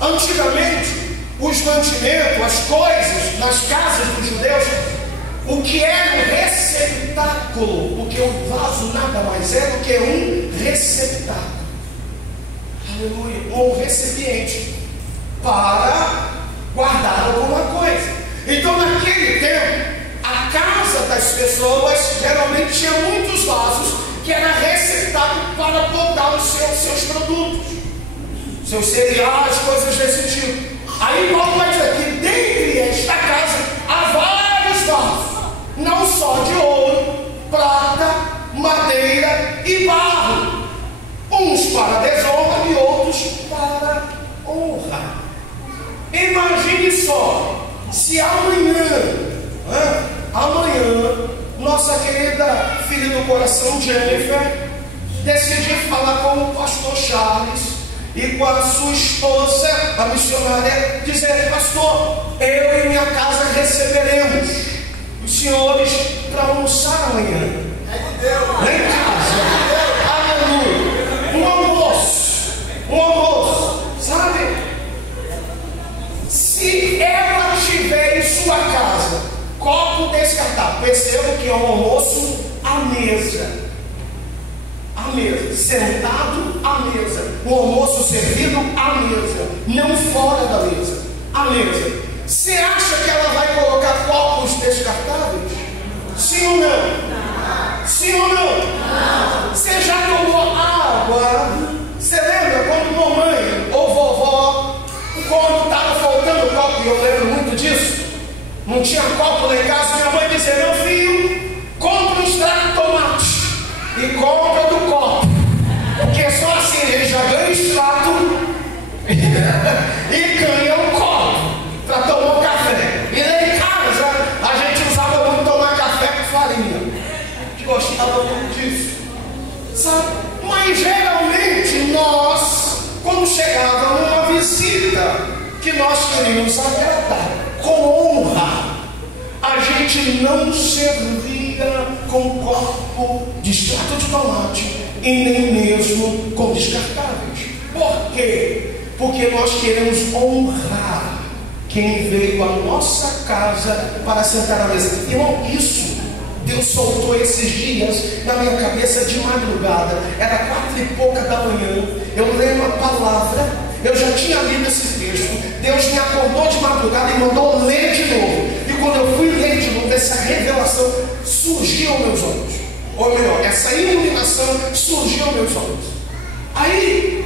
Antigamente, os mantimentos, as coisas nas casas dos judeus, o que era um receptáculo, porque o vaso nada mais é do que um receptáculo. Aleluia, um recipiente para guardar alguma coisa. Então, naquele tempo, a casa das pessoas geralmente tinha muitos vasos que era receptáculo para botar os seus produtos, seus cereais, coisas desse tipo. Aí Paulo vai dizer que dentro desta casa há vários vasos, não só de ouro, prata, madeira e barro, uns para desonra e outros para honra. Imagine só, se amanhã, nossa querida filha do coração Jennifer decidir falar com o pastor Charles e com a sua esposa, a missionária, dizer: pastor, eu e minha casa receberemos os senhores para almoçar amanhã. Lá em casa. Aleluia. Um almoço, sabe? Se ela tiver em sua casa copo descartável, percebo que é um almoço à mesa. À mesa, sentado à mesa, um almoço servido à mesa, não fora da mesa, à mesa. Você acha que ela vai colocar copos descartáveis? Sim ou não? Sim ou não? Você já tomou água? Você lembra quando mamãe ou vovó, quando estava faltando copo, e eu lembro muito disso, não tinha copo lá em casa, minha mãe dizia: meu filho, compra um extrato de tomate e compra do copo, porque só assim ele já ganha o extrato e ganha um copo para tomar um café. E lá em casa a gente usava muito tomar café com farinha, que gostava muito disso, sabe? Mas geralmente nós, quando chegava numa visita que nós queríamos agradar com honra, a gente não servia com copo de extrato de tomate e nem mesmo com descartáveis. Por quê? Porque nós queremos honrar quem veio à nossa casa para sentar à mesa. Irmão, isso Deus soltou esses dias na minha cabeça de madrugada. Era 4 e pouca da manhã, eu lendo a palavra. Eu já tinha lido esse texto. Deus me acordou de madrugada e mandou ler de novo. E quando eu fui ler de novo, essa revelação surgiu aos meus olhos. Ou melhor, essa iluminação surgiu aos meus olhos. Aí,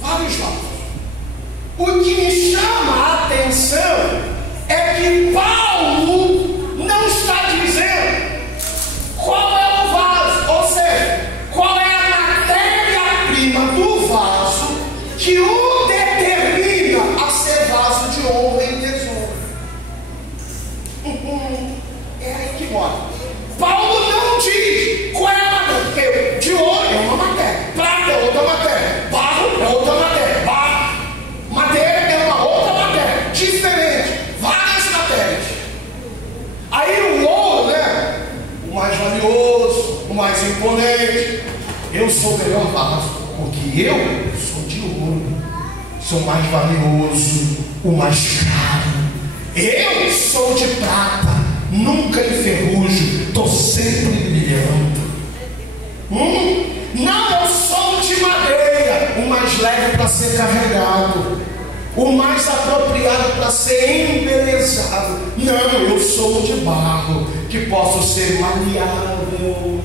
vários lados. O que me chama a atenção é que Paulo não está dizendo qual é o vaso, ou seja, qual é a matéria-prima do vaso que o determina a ser vaso de honra e desonra. É aí que mora. Paulo não diz qual é a matéria, porque de ouro é uma matéria, prata é outra matéria, barro é outra matéria, madeira é uma outra matéria, diferente, várias matérias. Aí o ouro, né? O mais valioso, o mais imponente. Eu sou o melhor vaso, porque eu sou de ouro, sou o mais valioso, o mais caro. Eu sou de prata, nunca enferrujo, estou sempre brilhando. Não, eu sou de madeira, o mais leve para ser carregado. o mais apropriado para ser embelezado. Não, eu sou de barro, que posso ser maleável.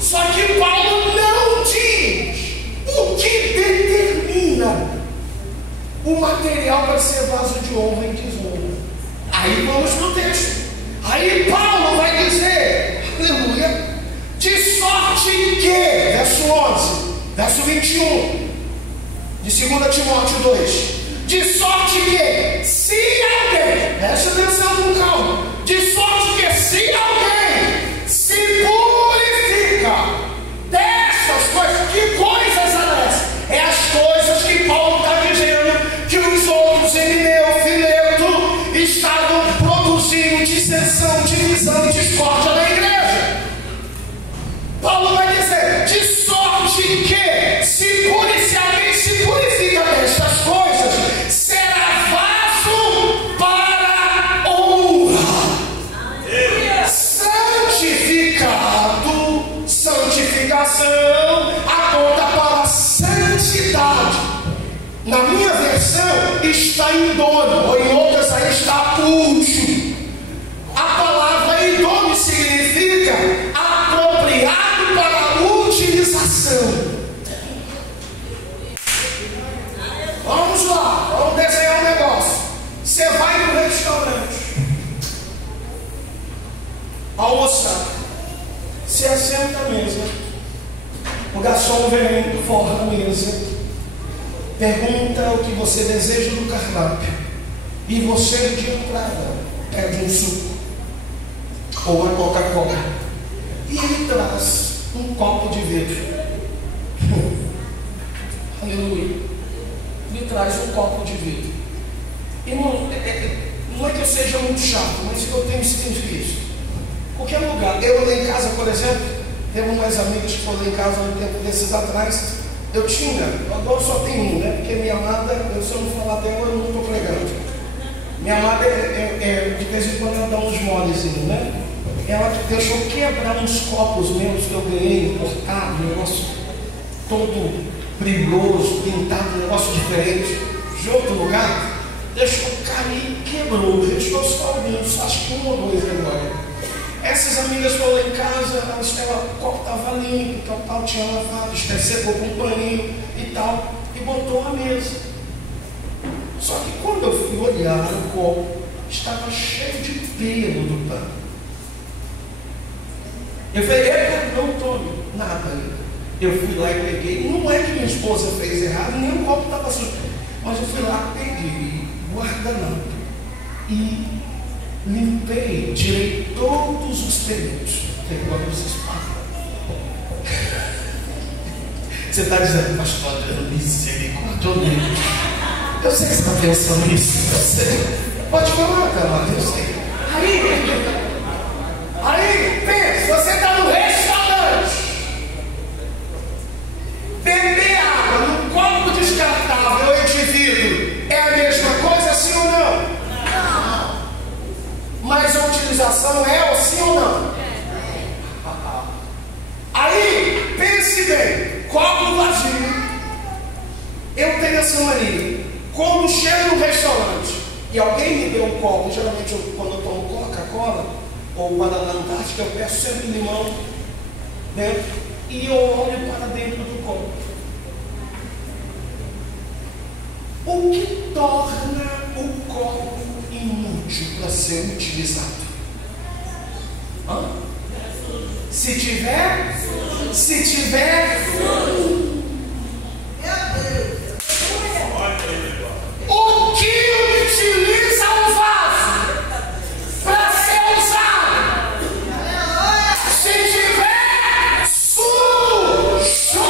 Só que Paulo não diz o que determina o material para ser vaso de honra e desonra. Aí vamos no texto. Aí Paulo vai dizer, aleluia, de sorte que, verso 11, verso 21, de 2 Timóteo 2, de sorte que, se alguém, preste atenção com calma, de sorte que se alguém se purifica dessas coisas, que coisas são essas? É as coisas que Paulo está dizendo que os outros, Emineu, Fileto, estavam produzindo dissensão, divisão e discórdia na igreja. Paulo vai dizer, de sorte que, se alguém se purifica destas coisas, será vaso para honra. Santificado, santificação, aponta para a santidade. Na minha versão está idôneo, ou em outras aí está útil. A palavra idôneo significa apropriado para a utilização. Vamos lá, vamos desenhar um negócio. Você vai no restaurante almoçar, você assenta à mesa, o garçom vem, forra a mesa, pergunta o que você deseja do cardápio, e você de entrada pede um suco ou uma Coca-Cola, e ele traz um copo de vidro. Aleluia. Ele traz um copo de vidro. E não é que eu seja muito chato, mas eu tenho sentido isso. Qualquer lugar, eu lá em casa, por exemplo, teve umas amigas que foram lá em casa um tempo desses atrás. Eu tinha, agora só tem um, né? Porque minha amada, se eu não falar dela, eu não estou pregando. Minha amada, de vez em quando, ela dá uns molezinhos, né? Ela deixou quebrar uns copos meus que eu ganhei, importado, um negócio todo brilhoso, pintado, um negócio diferente, de outro lugar. Deixou cair, quebrou, restou só alguns, acho que um ou dois agora. Essas amigas foram lá em casa, o copo estava limpo, tal, tinha lavado, secou com um paninho e tal, e botou à mesa. Só que quando eu fui olhar o copo, estava cheio de pelo do pano. Eu falei, não tome nada. Eu fui lá e peguei, não é que minha esposa fez errado, nem o copo estava sujo, mas eu fui lá, peguei guardanapo e limpei, tirei todos os pelos. Agora vocês falam. Você está dizendo, pastor, misericórdia, eu sei que você está pensando nisso, eu sei. Pode falar, cara, eu sei. Aí, pensa, você está no restaurante, beber água num copo descartável e de vidro é a mesma coisa, sim ou não? Mas a utilização é sim ou não? Aí, pense bem, copo vazio. Eu tenho essa mania. Quando chego no restaurante e alguém me deu um copo, geralmente quando eu tomo Coca-Cola ou Guaraná Antártica, eu peço sempre limão dentro e eu olho para dentro do copo. O que torna o copo inútil para ser utilizado? Se tiver, o que utiliza o vaso para ser usado? Se tiver sujo,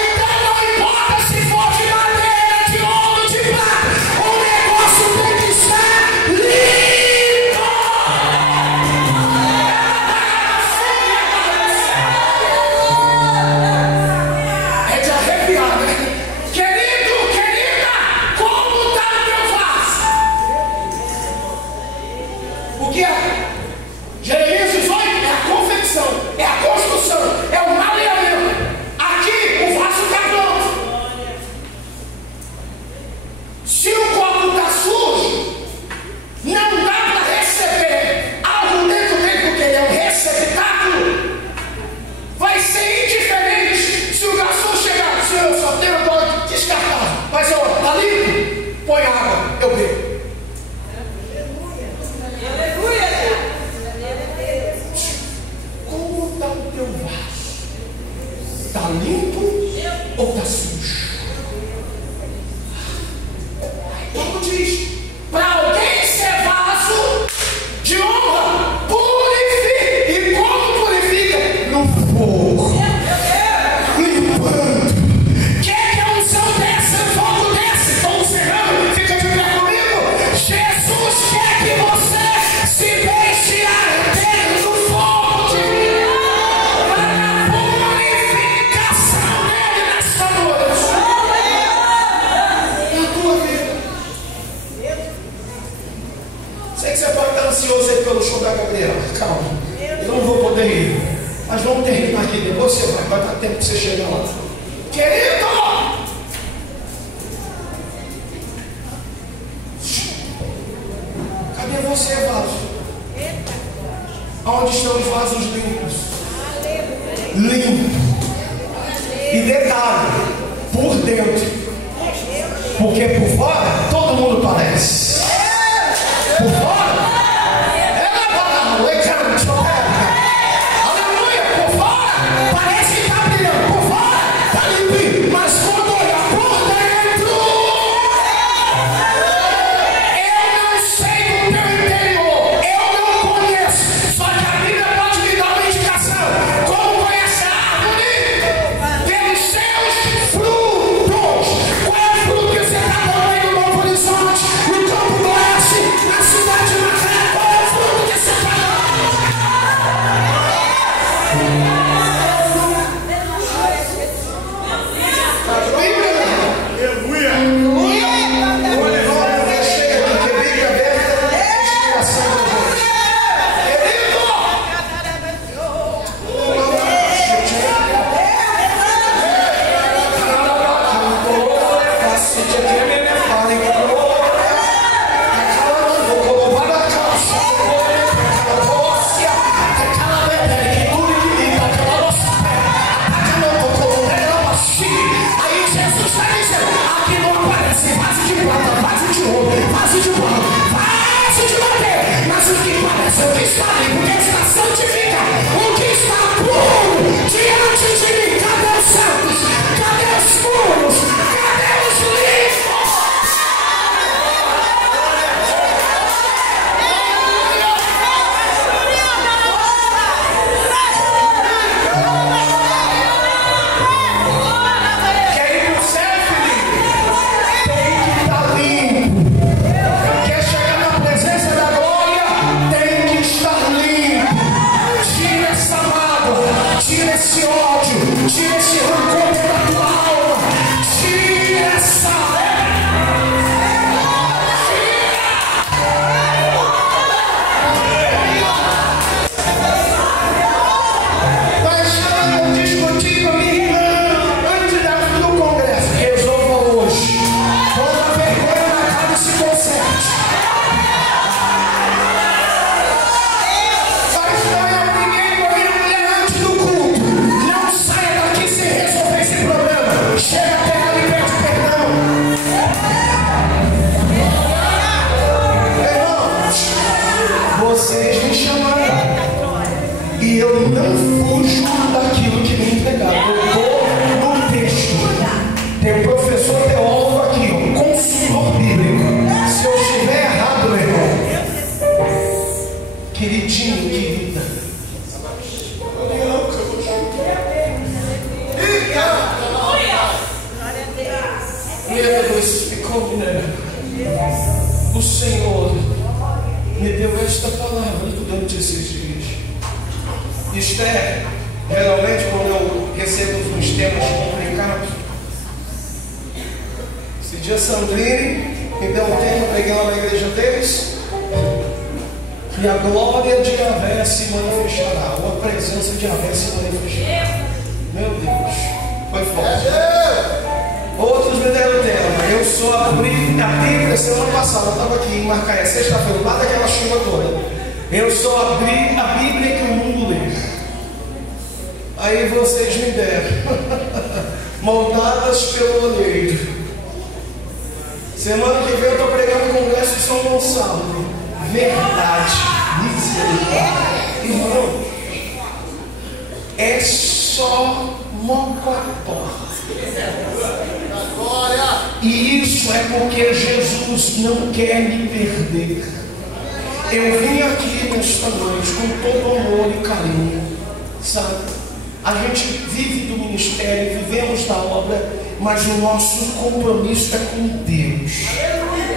então não importa se for de madeira, de ouro, de prata, o negócio tem que estar limpo. você vai dar tempo de você chegar lá. Querido! Cadê você, vaso? Onde estão os vasos limpos? Limpo. E detalhe, por dentro. Porque por fora, todo mundo parece. Por fora, aleluia, por fora, parece que está brilhando. Por fora, está limpinho. Mas quando olha por dentro, eu não sei do teu interior, eu não conheço. Só que a Bíblia pode me dar uma indicação. Como conhece a árvore? Pelos seus frutos. Qual é o fruto que você está dando aí no Novo Horizonte, no Campo do Oeste, na cidade de Macaé? Qual é o fruto que você está dando? O Senhor me deu esta palavra durante esses dias. Esther, geralmente quando eu recebo uns temas complicados, esse dia Sandrine me deu um tema, preguei lá na igreja deles, e a glória de Yahvé se manifestará, ou a presença de Yahvé se manifestará. Meu Deus, foi forte. Outros me deram tema. Eu sou a Bíblia. Semana passada eu estava aqui em Macaé, sexta-feira, lá daquela chuva toda. Eu sou a Bíblia que o mundo lê. Aí vocês me deram moldadas pelo olheiro. Semana que vem eu estou pregando no Congresso de São Gonçalo. Verdade, misericórdia. Irmão, é só mocotó. E isso é porque Jesus não quer me perder. Eu vim aqui nesta noite com todo amor e carinho, sabe? A gente vive do ministério, vivemos da obra, mas o nosso compromisso é com Deus.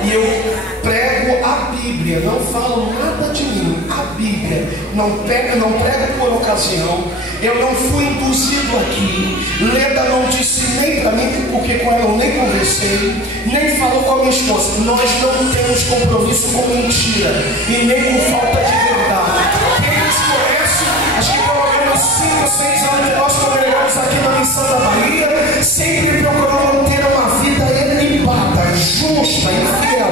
E eu prego a Bíblia, não falo nada de mim, a Bíblia. Não prego por ocasião. Eu não fui induzido aqui. Leda não disse nem para mim, porque com ela eu nem conversei, nem falou com a minha esposa. Nós não temos compromisso com mentira e nem com falta de verdade. Quem nos conhece, acho que pelo menos 5 últimos 6 anos que nós congregamos aqui na Missão da Bahia, sempre procuramos ter uma vida ilibada, justa e fiel.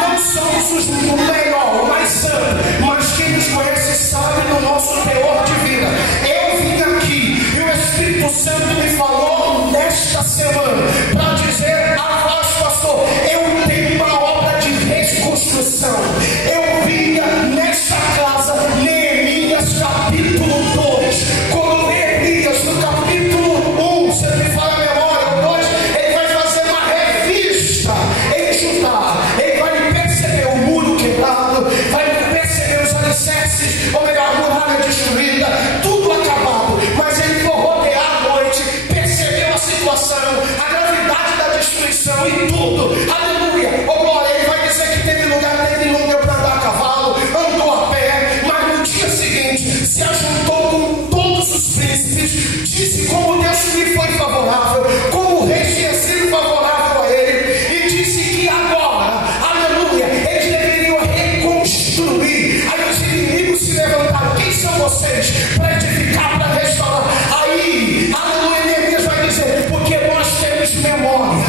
Não somos o melhor, o mais santo, mas quem nos conhece sabe do nosso teor de vida. Eu vim aqui e o Espírito Santo me falou nesta semana para dizer a voz, pastor, eu tenho uma obra de reconstrução. Eu vinha nesta casa, Neemias capítulo 2, quando Neemias no capítulo 1, você me fala a memória, o 2, ele vai fazer uma revista em Judá. Ele vai perceber o muro quebrado, vai perceber os alicerces, ou melhor, a muralha destruída, tudo acabado. Mas ele for rodear à noite, percebeu a situação, a gravidade da destruição e tudo. Aleluia! Oh glória! Ele vai dizer que teve lugar que ele não deu para andar a cavalo, andou a pé, mas no dia seguinte se ajuntou com todos os príncipes, disse como Deus lhe foi favorável, como o rei tinha sido favorável a ele, e disse que agora, aleluia, eles deveriam reconstruir. Aí os inimigos se levantaram. Quem são vocês para edificar, para restaurar? Aí, aleluia, Neemias vai dizer, porque nós temos memória,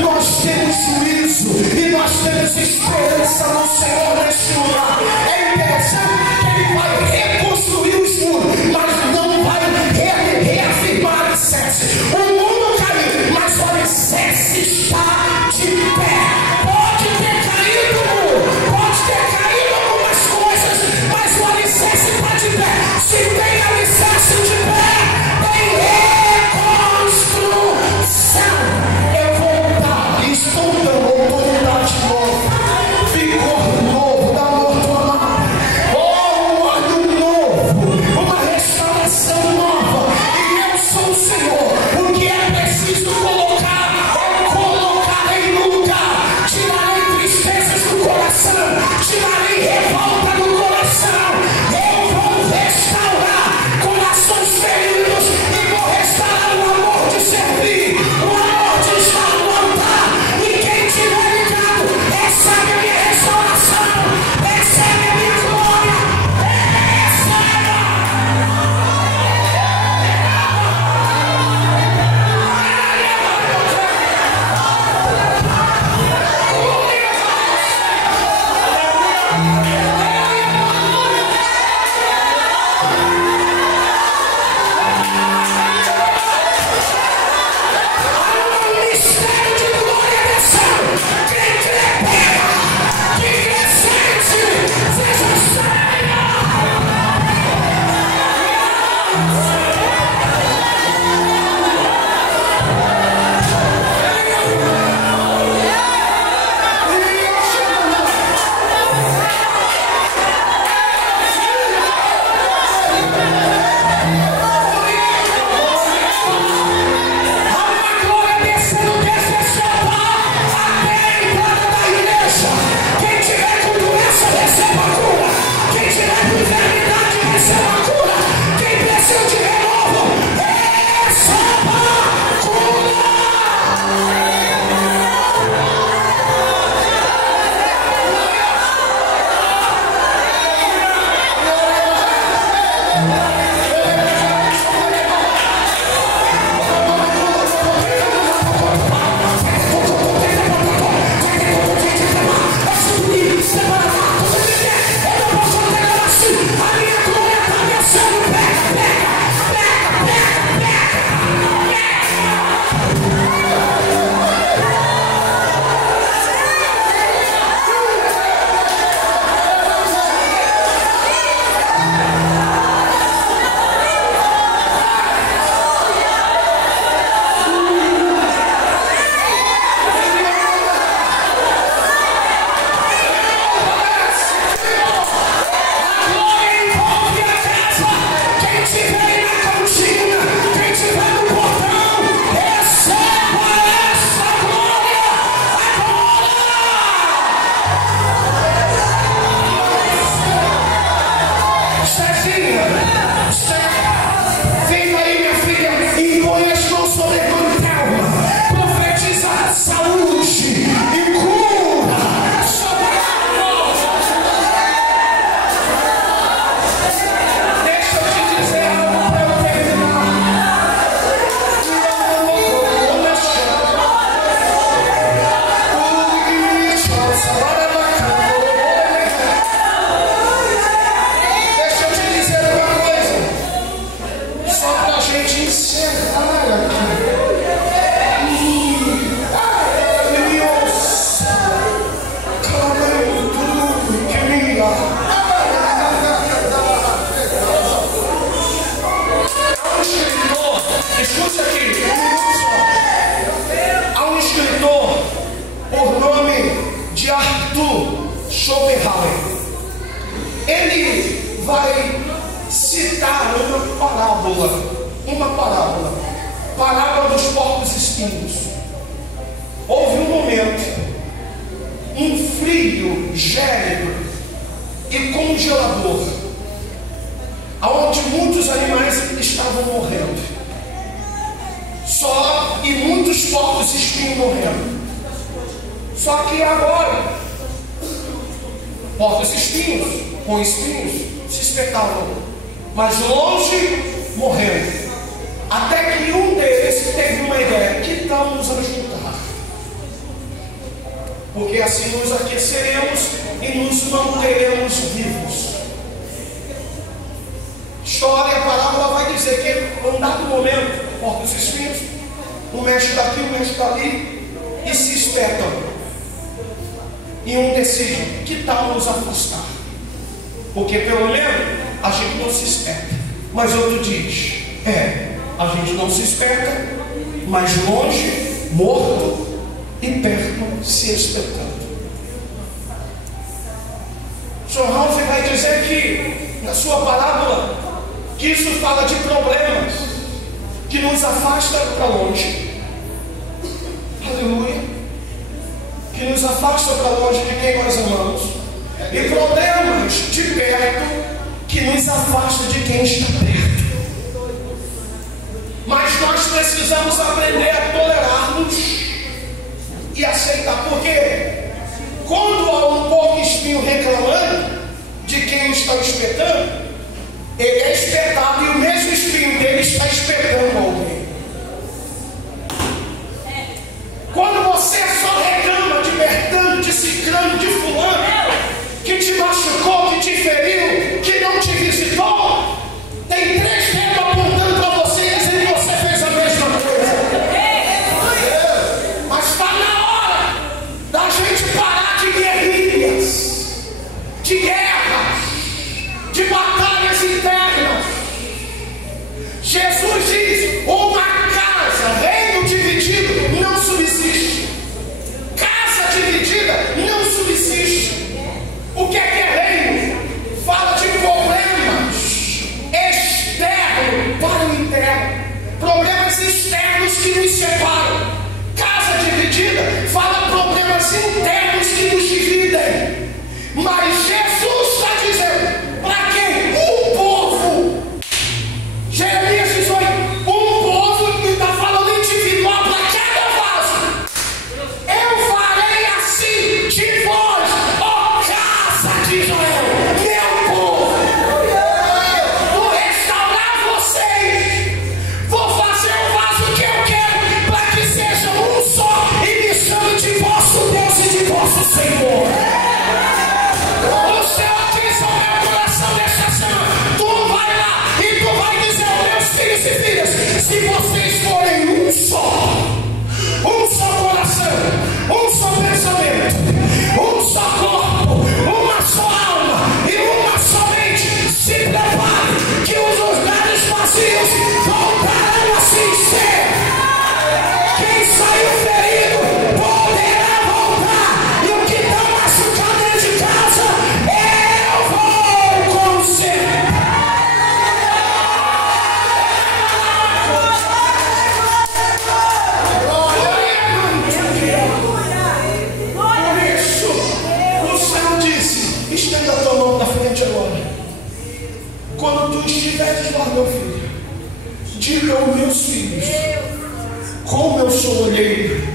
nós temos juízo e nós temos esperança no Senhor neste lugar. É interessante que ele vai reconstruir os muros, mas não vai reafirmar alicerce. O mundo caiu, mas o alicerce está de pé. Pode ter caído o muro, pode ter caído algumas coisas, mas o alicerce está de pé. Se tem alicerce de pé, tem reconstrução. Eu vou dar, estou dando autoridade nova, vigor novo, Arthur Schopenhauer, ele vai citar uma parábola dos porcos espinhos. Houve um momento, um frio gélido e congelador, onde muitos animais estavam morrendo, e muitos porcos espinhos morrendo. Só que agora, porcos espinhos com espinhos se espetavam, mas longe morrendo. Até que um deles teve uma ideia: que tal nos ajudar? Porque assim nos aqueceremos e nos manteremos vivos. História, a parábola vai dizer que, num dado momento, porcos espinhos, um mexe daqui, um mexe dali, e se espetam. E um decide: que tal nos afastar? Porque pelo menos a gente não se espeta. Mas outro diz: a gente não se espeta, mas longe, morto, e perto, se espetando. Sr. Ralph vai dizer que, na sua parábola, que isso fala de problemas que nos afasta para longe. Aleluia. Que nos afasta para longe de quem nós amamos. E problemas de perto que nos afasta de quem está perto. Mas nós precisamos aprender a tolerar-nos e aceitar. Porque quando há um porco espinho reclamando de quem está espetando, ele é espetado e o mesmo espinho dele está espetando alguém. Quando você só reclama de Bertano, de Cicrano, de Fulano, que te machucou, que te feriu, que não te visitou, tem 3 dedos apontando para você e dizendo que você fez a mesma coisa. Mas está na hora da gente parar de guerrilhas, de guerras, de batalhas internas. Jesus diz: uma casa, reino dividido não subsiste. Casa dividida não subsiste. O que é reino? Fala de problemas externos para o interno, problemas externos que nos separam. Casa dividida fala problemas internos que nos dividem. Mas Jesus está dizendo: para quem? Um povo. Jeremias 18, um povo, e está falando individual para cada vaso. Eu farei assim de vós, ó casa de Israel, meu povo. Vou restaurar vocês. Vou fazer o vaso que eu quero, para que sejam um só e me chame de vosso Deus e de vosso Senhor. O Senhor diz ao meu coração nesta semana: tu vai lá e tu vai dizer aos meus filhos e filhas: se vocês forem um só coração, um só pensamento, um só corpo, uma só alma e uma só mente, se prepare que os lugares vazios voltarão a se ser. Quem saiu ferido poderá voltar, e o que está machucado dentro de casa, eu vou consertar. Por isso, o Senhor disse: estenda a tua mão na frente agora. Quando tu estiveres lá, meu filho, diga aos meus filhos: como eu sou olheiro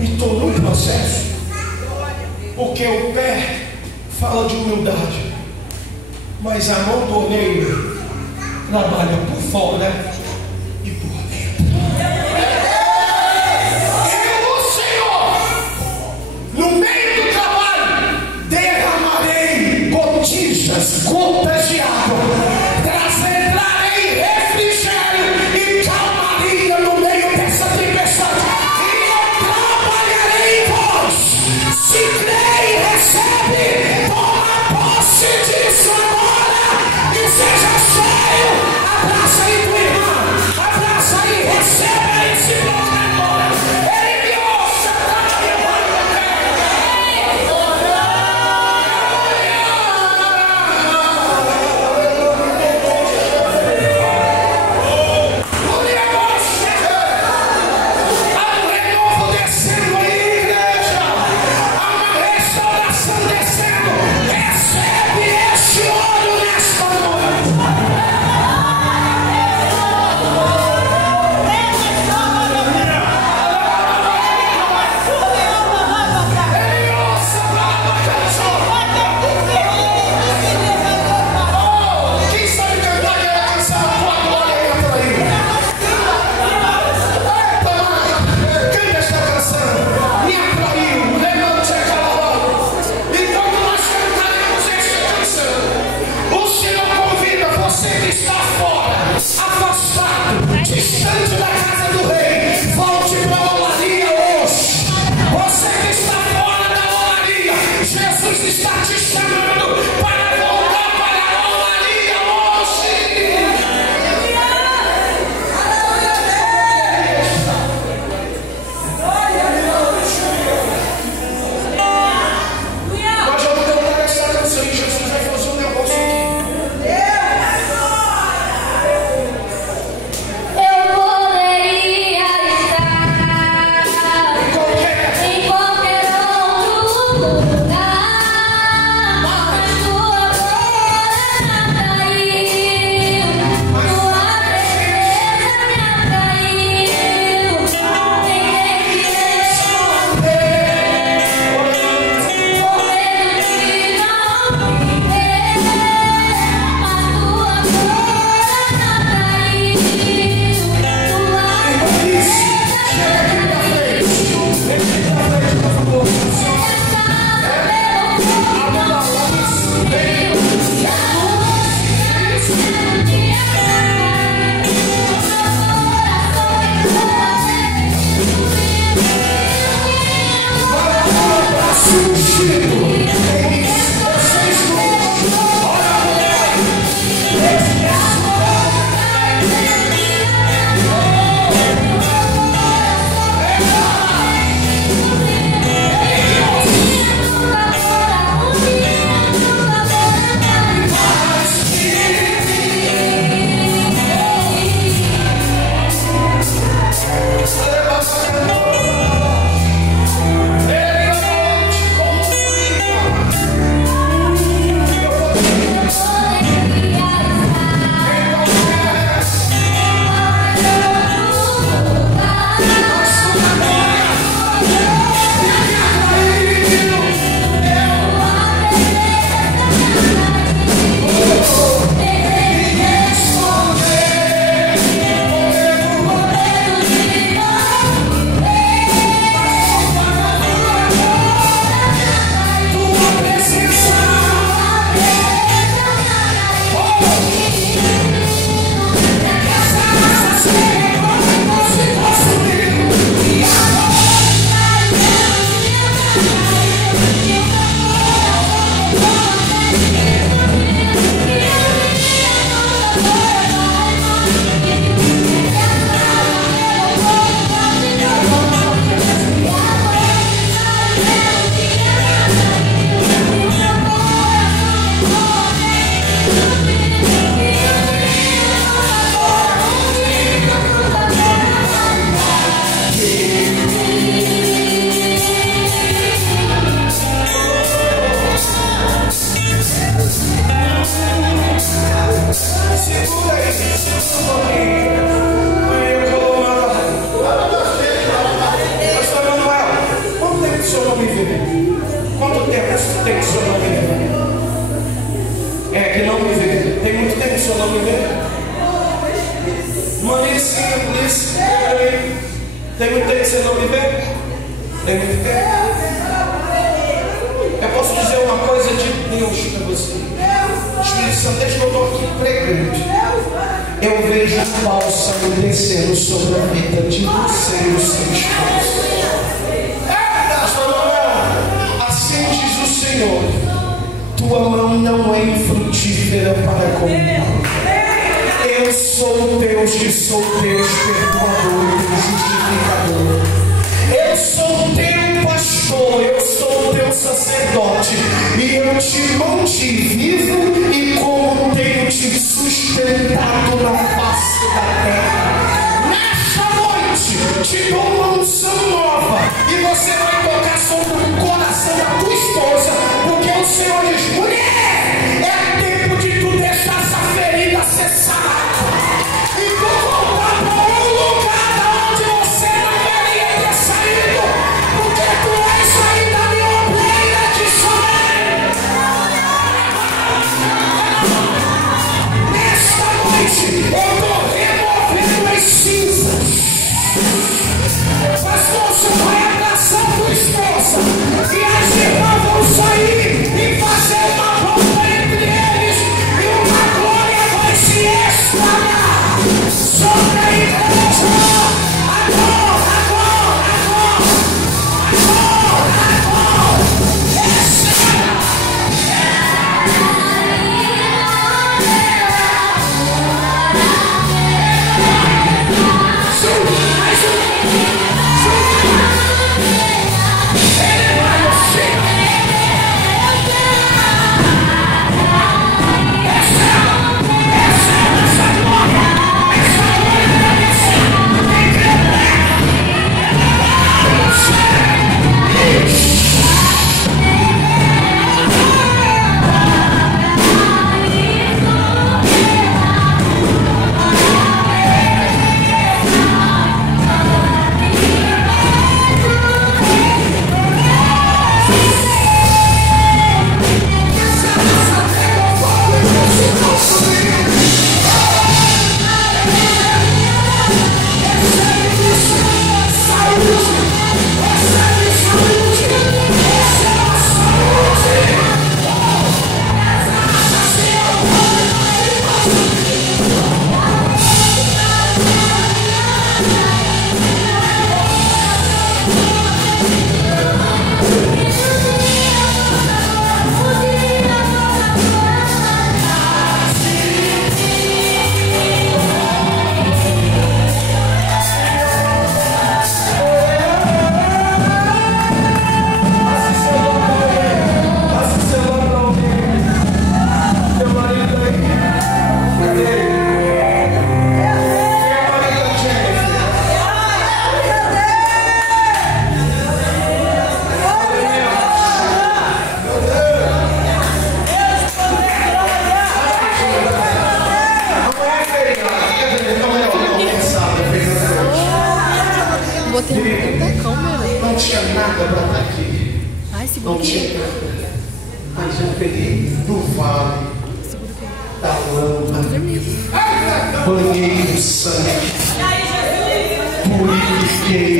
e estou no processo. Porque o pé fala de humildade, mas a mão do olheiro trabalha por fora e por dentro. Eu, Senhor, no meio do trabalho, derramarei gotas de água, trarei refrigério e calmaria no meio dessa tempestade, e eu trabalharei em vós. Se crê e recebe, toma posse disso agora, e seja cheio. Abraça aí, tua irmã. o senhor não me vê? Quanto tempo tem que o senhor não me vê? É que não me vê. Tem muito tempo que o senhor não me vê? Manicinha, polícia. Tem muito tempo que você não me vê? Tem muito tempo. Eu posso dizer uma coisa de Deus para você. Espírito Santo, desde que eu estou aqui pregando, eu vejo um bálsamo descendo sobre a vida de você e o seu esposo. Assim diz o Senhor: tua mão não é infrutífera para comigo. Eu sou Deus que sou Deus perdoador e justificador. Eu sou teu pastor, eu sou teu sacerdote, e eu te mantive vivo e como tenho te sustentado na face da terra. Nesta noite te dou uma unção nova e você vai tocar sobre o coração da tua esposa, porque o Senhor diz: mulher, é tempo de tu deixar essa ferida ser sarada e tu voltar para um lugar onde você não deveria ter saído, porque tu és ainda minha ovelha de Israel. Nesta noite eu estou removendo as cinzas. Pastor, o senhor vai abraçar tua esposa e as irmãs vão sair e fazer uma volta entre eles e uma glória vai se espalhar sobre a igreja. Agora. Não tinha nada para estar aqui. Não tinha nada. Mas eu peguei do vale da lama, banhei no sangue, purifiquei.